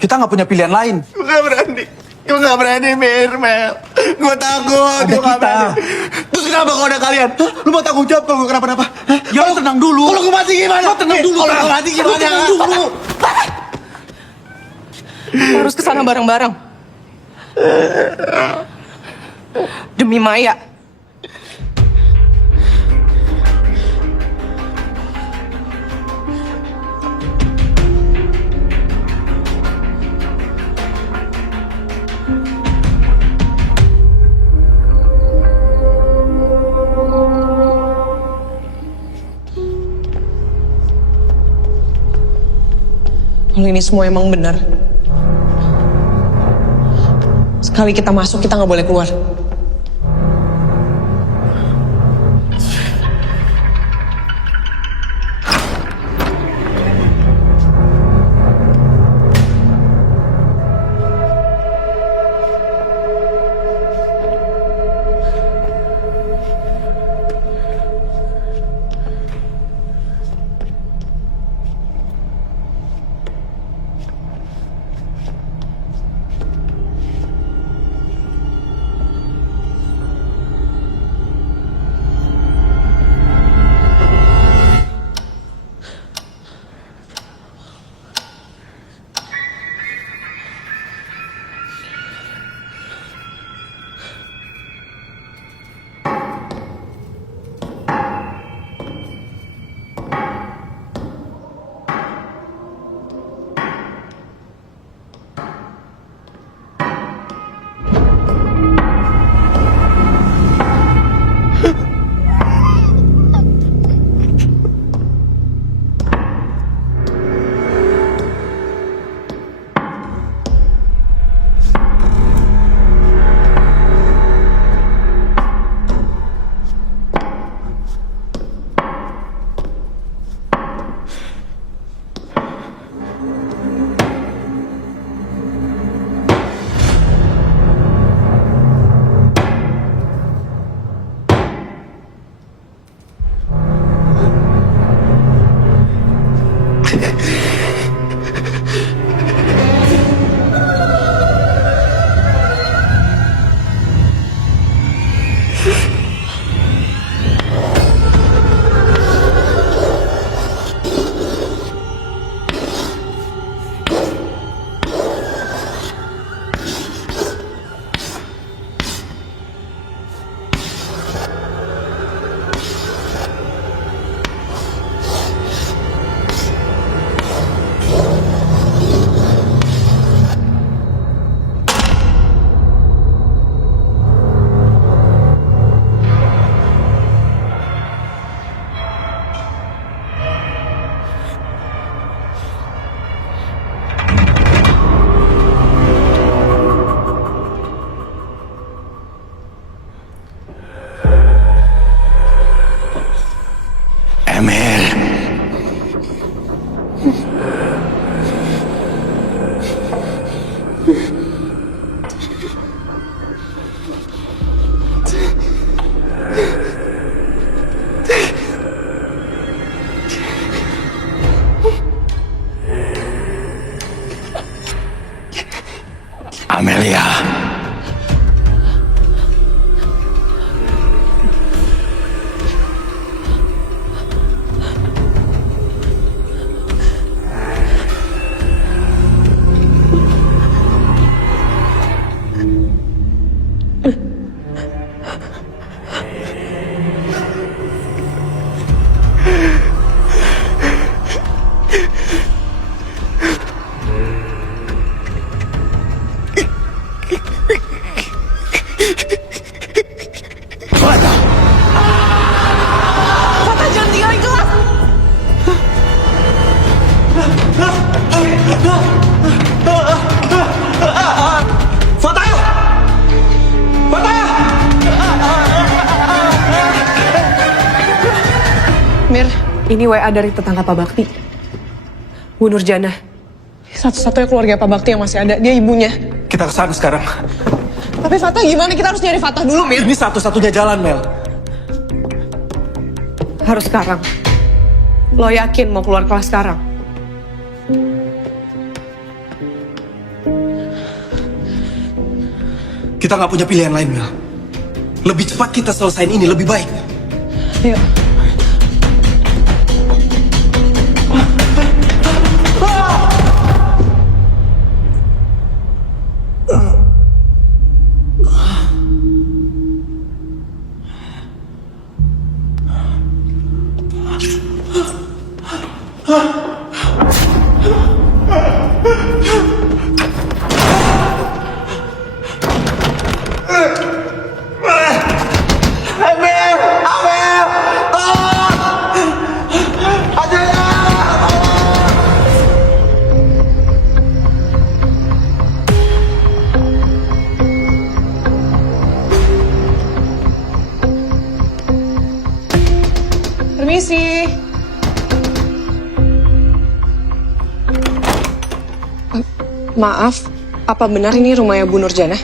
Kita nggak punya pilihan lain. Gue gak berani. Gue gak berani, Mel. Gue takut. Ada Gue gak kita. berani. Terus kenapa kalau ada kalian? Hah? Lu mau tanggung jawab kalau gue kenapa-napa? Hah? Ya lo tenang dulu. Kalau gue mati gimana? Lo tenang dulu, Kalau Tah. gue mati gimana? Lo tenang dulu. Kita harus kesana bareng-bareng. Demi Maya. Kalau ini semua emang benar, sekali kita masuk kita nggak boleh keluar. Amelia. Fatah, jangan tinggalin kelas! Fatah! Fatah! Mir, ini WA dari tetangga Pak Bakti. Bu Nurjana. Satu-satunya keluarga Pak Bakti yang masih ada, dia ibunya. Kita kesana sekarang. Tapi Fatah gimana? Kita harus nyari Fatah dulu, Mir. Ini satu-satunya jalan, Mel. Harus sekarang. Lo yakin mau keluar kelas sekarang? Kita nggak punya pilihan lain, Mel. Lebih cepat kita selesain ini, lebih baik. Ayo. Permisi. Maaf, apa benar ini rumahnya Bu Nurjana?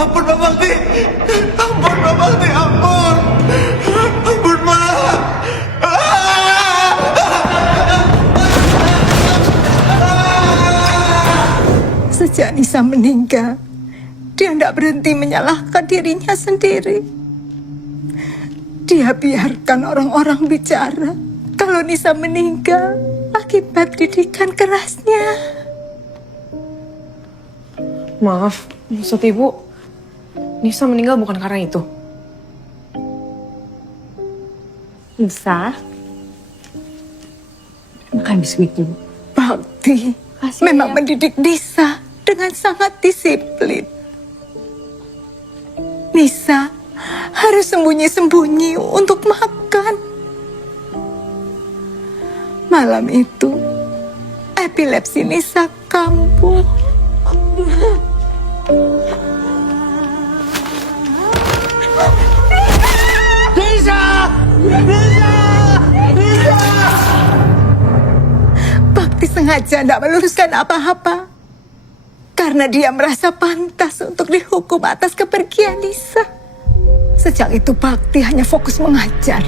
Ampun Pak Bakti. Ampun Pak Bakti, ampun. Ampun Pak. Sejak Nisa meninggal, dia tidak berhenti menyalahkan dirinya sendiri. Dia biarkan orang-orang bicara kalau Nisa meninggal akibat didikan kerasnya. Maaf, maksud Ibu, Nisa meninggal bukan karena itu. Nisa, makan biskuit dulu. Bakti memang mendidik Nisa dengan sangat disiplin. Nisa harus sembunyi-sembunyi untuk makan. Malam itu, epilepsi Nisa kambuh. Nisa! Nisa! Nisa! Bakti sengaja tidak meluruskan apa-apa. Karena dia merasa pantas untuk dihukum atas kepergian Nisa. Sejak itu Bakti hanya fokus mengajar.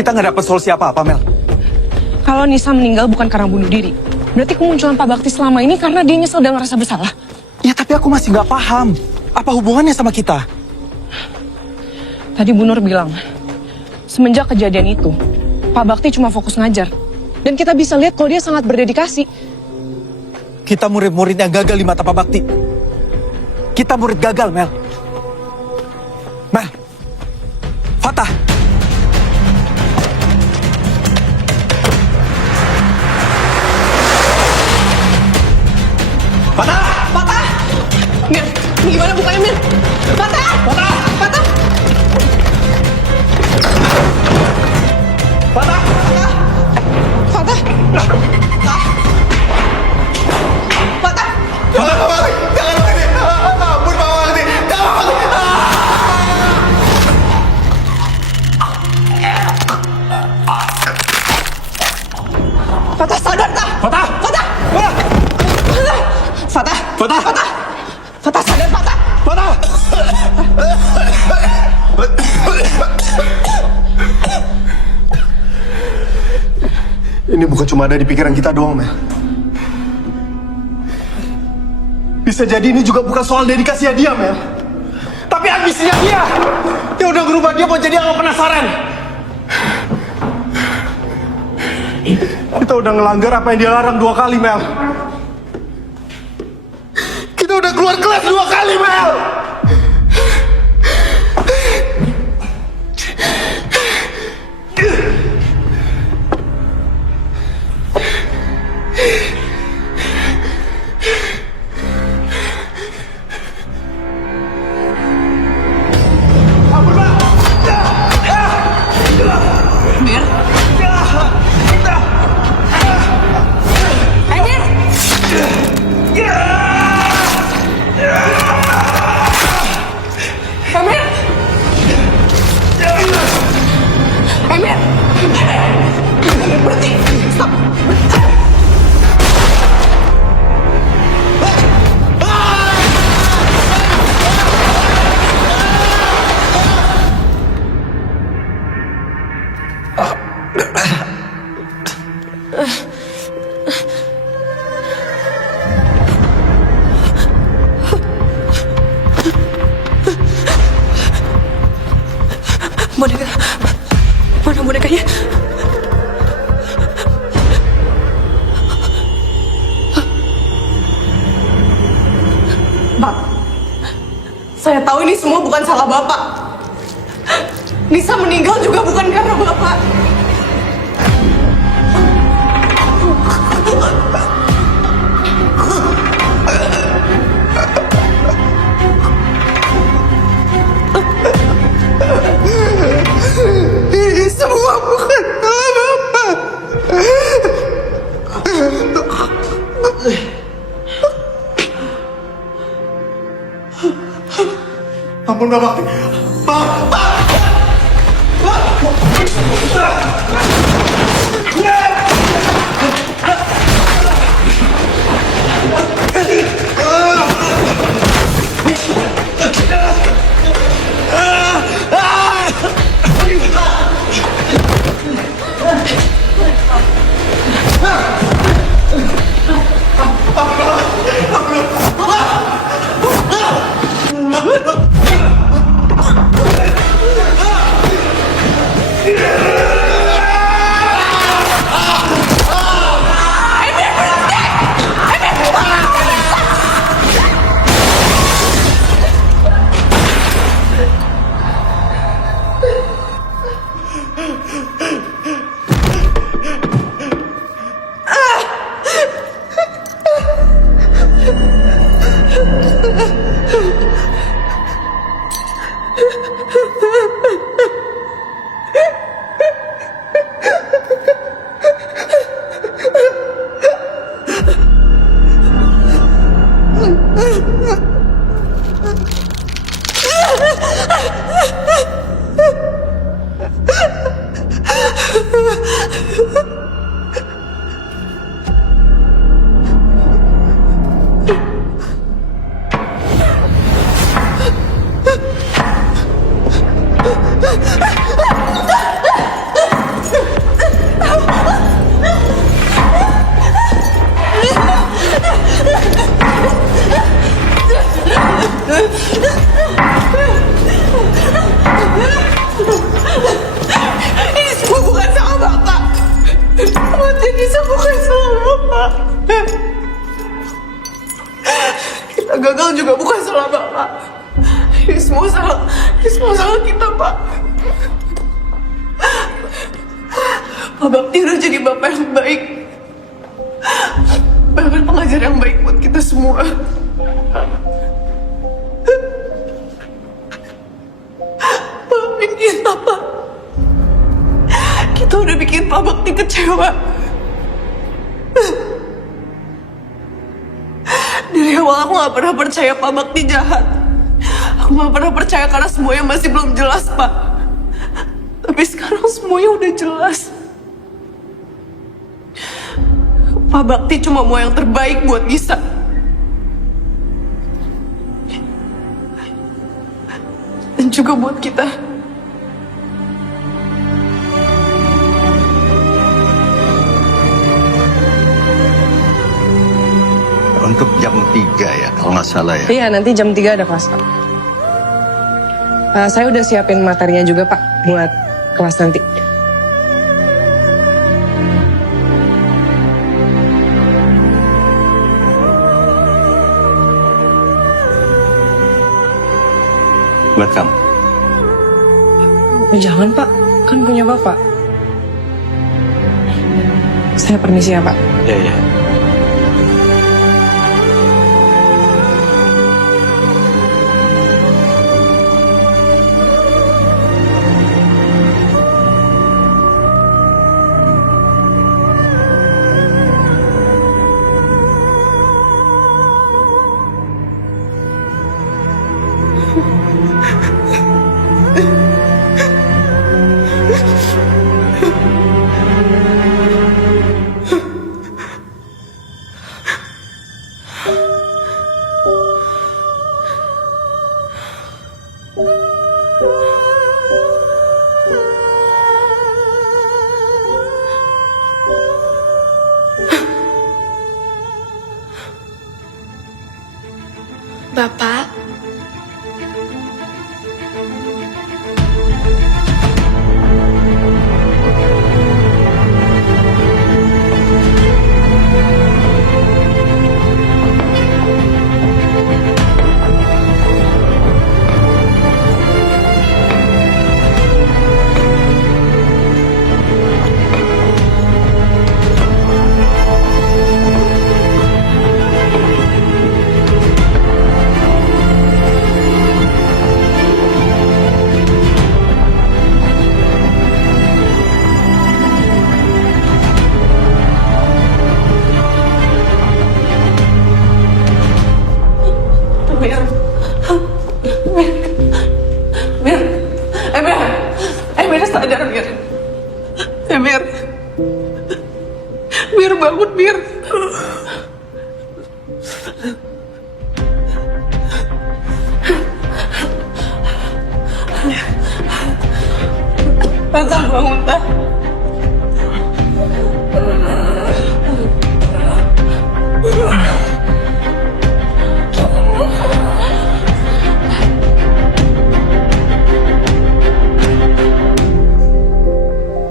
Kita nggak dapat solusi apa-apa, Mel. Kalau Nisa meninggal bukan karena bunuh diri, berarti kemunculan Pak Bakti selama ini karena dia nyesel dan ngerasa bersalah. Ya, tapi aku masih nggak paham. Apa hubungannya sama kita? Tadi Bu Nur bilang, semenjak kejadian itu, Pak Bakti cuma fokus ngajar. Dan kita bisa lihat kalau dia sangat berdedikasi. Kita murid-murid yang gagal di mata Pak Bakti. Kita murid gagal, Mel. Mel. Fatah. Patah! Patah! Mir, ini gimana bukanya, Mir? Patah! Patah! Patah! Patah! Patah! Patah! Patah! Patah, Pak Bakti! Jangan begini! Ampun, Pak Bakti! Jangan, Pak Bakti! Patah, sadar, tak? Fatah! Patah! Patah! Fatah! Fatah! Fatah! Fatah, sadar, Fatah! Fatah! Ini bukan cuma ada di pikiran kita doang, Mel. Bisa jadi ini juga bukan soal dedikasinya dia, Mel. Tapi ambisinya dia. Dia udah berubah dia mau jadi orang penasaran. Kita udah ngelanggar apa yang dia larang 2 kali, Mel. Kita udah keluar kelas 2 kali, Mel. Mir? Emir! Emir! Berhenti! Stop! Boneka, mana bonekanya? Bang, saya tahu ini semua bukan salah Bapak. Nisa meninggal juga bukan karena Bapak. Ini semua bukan salah Bapak. Ampun, Pak Bakti. Pak! semua salah kita, Pak. Pak Bakti udah jadi bapak yang baik. Bahkan pengajar yang baik buat kita semua. Maafin kita, Pak. Kita udah bikin Pak Bakti kecewa. Dari awal aku gak pernah percaya Pak Bakti jahat. Aku gak pernah percaya karena semuanya masih belum jelas, Pak. Tapi sekarang semuanya udah jelas. Pak Bakti cuma mau yang terbaik buat Gisa. Dan juga buat kita. Untuk jam 3 ya, kalau nggak salah ya. Iya, nanti jam 3 ada kelas, Pak. Saya udah siapin materinya juga, Pak, buat kelas nanti. Buat kamu. Jangan, Pak. Kan punya Bapak. Saya permisi ya, Pak. Iya, iya. Bapak, Mir sadar, Mir. Mir. Mir bangun, Mir. Tante bangun, Tante.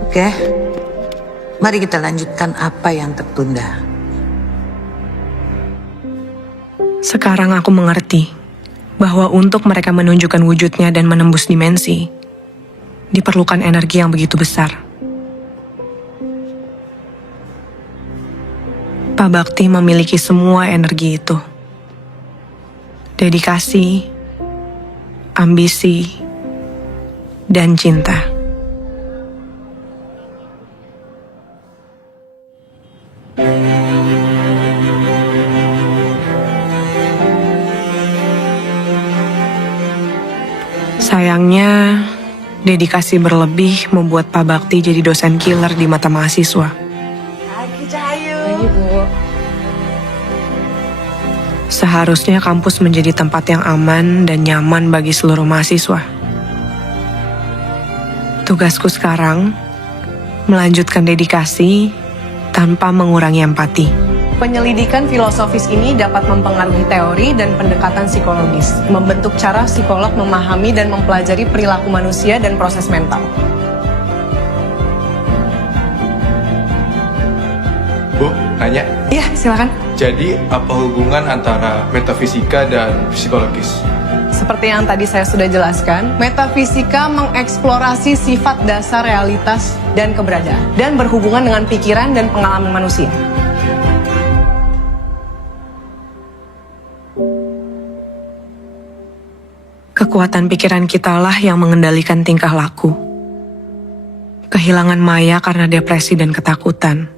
Oke, mari kita lanjutkan apa yang tertunda. Sekarang aku mengerti bahwa untuk mereka menunjukkan wujudnya dan menembus dimensi, diperlukan energi yang begitu besar. Pak Bakti memiliki semua energi itu. Dedikasi, ambisi, dan cinta. Sayangnya, dedikasi berlebih membuat Pak Bakti jadi dosen killer di mata mahasiswa. Pagi, Cahayu. Pagi, Bu. Seharusnya kampus menjadi tempat yang aman dan nyaman bagi seluruh mahasiswa. Tugasku sekarang, melanjutkan dedikasi tanpa mengurangi empati. Penyelidikan filosofis ini dapat mempengaruhi teori dan pendekatan psikologis, membentuk cara psikolog memahami dan mempelajari perilaku manusia dan proses mental. Bu, nanya. Iya, silakan. Jadi apa hubungan antara metafisika dan psikologis? Seperti yang tadi saya sudah jelaskan, metafisika mengeksplorasi sifat dasar realitas dan keberadaan, dan berhubungan dengan pikiran dan pengalaman manusia. Kekuatan pikiran kitalah yang mengendalikan tingkah laku. Kehilangan Maya karena depresi dan ketakutan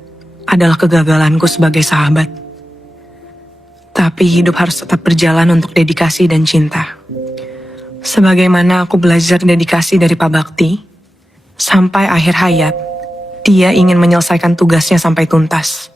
adalah kegagalanku sebagai sahabat. Tapi hidup harus tetap berjalan untuk dedikasi dan cinta. Sebagaimana aku belajar dedikasi dari Pak Bakti, sampai akhir hayat, dia ingin menyelesaikan tugasnya sampai tuntas.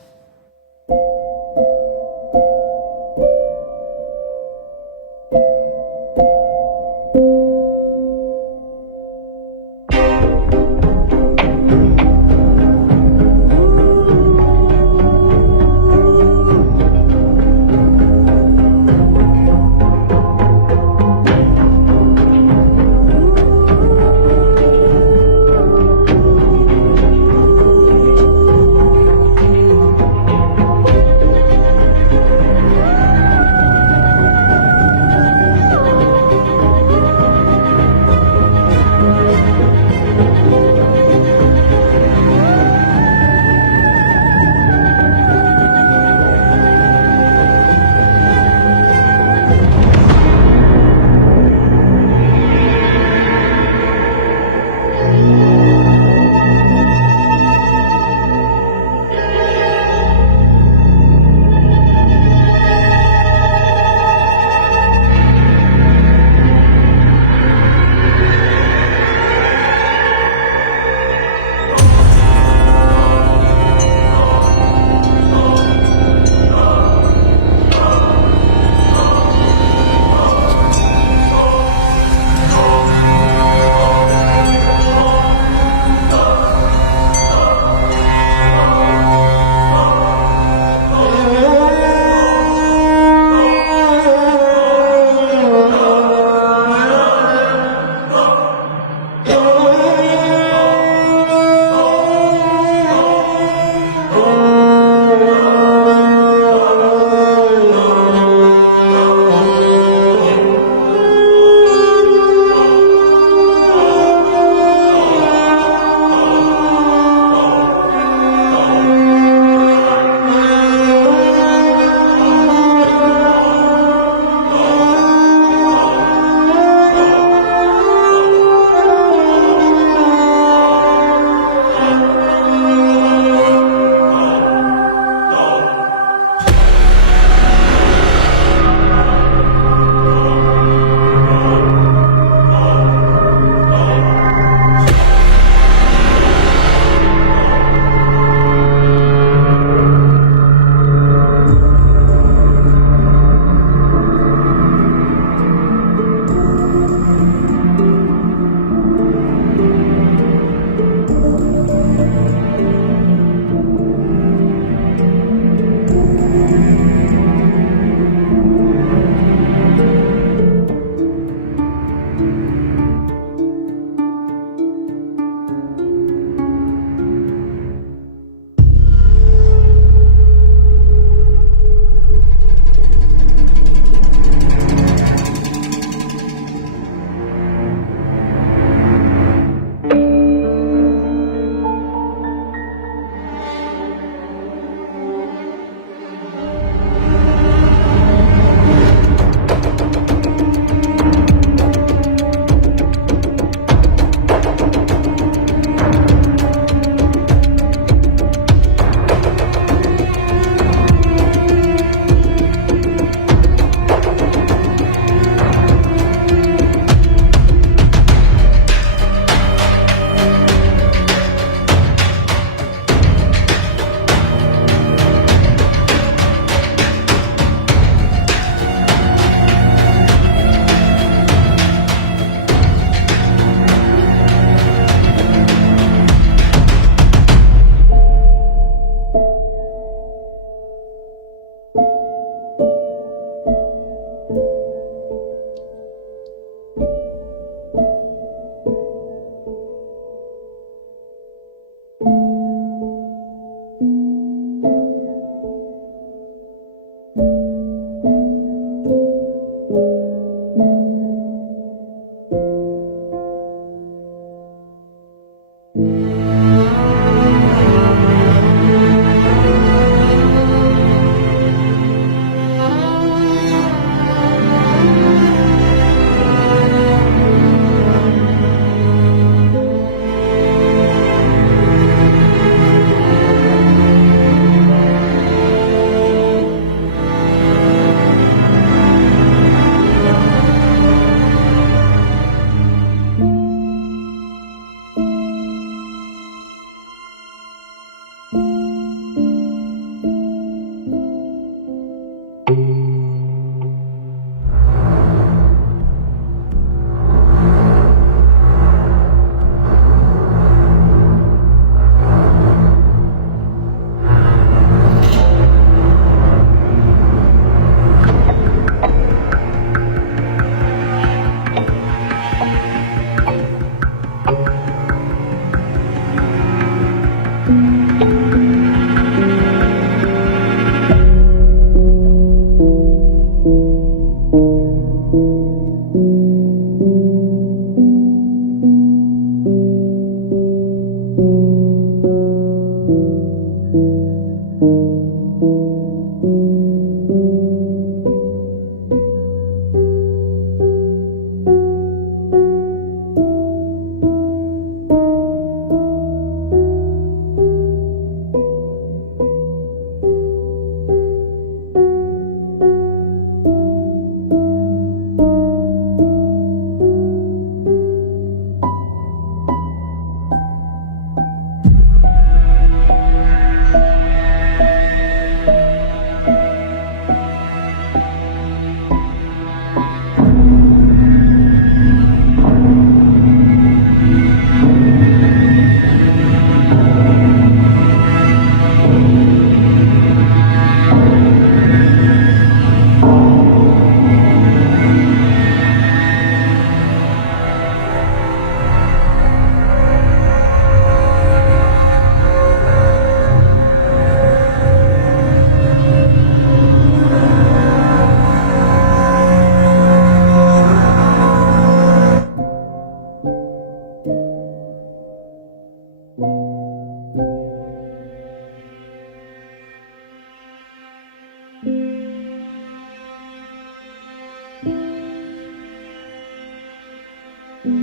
Thank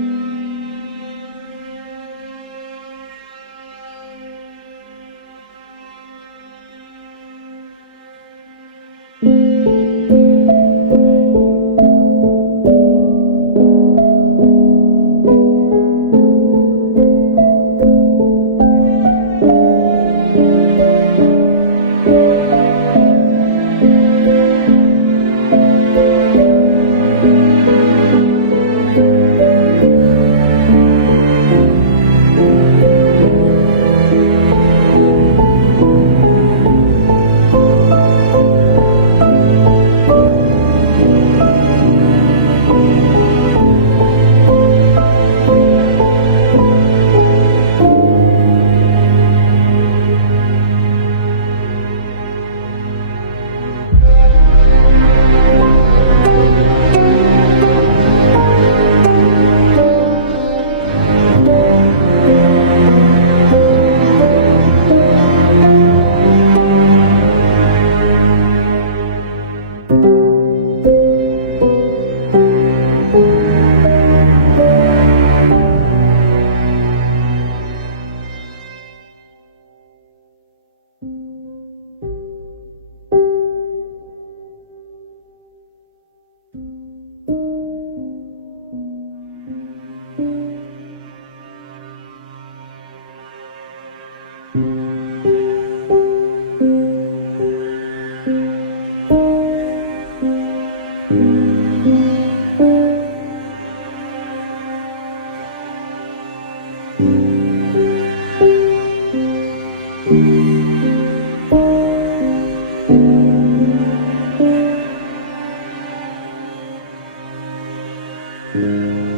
you.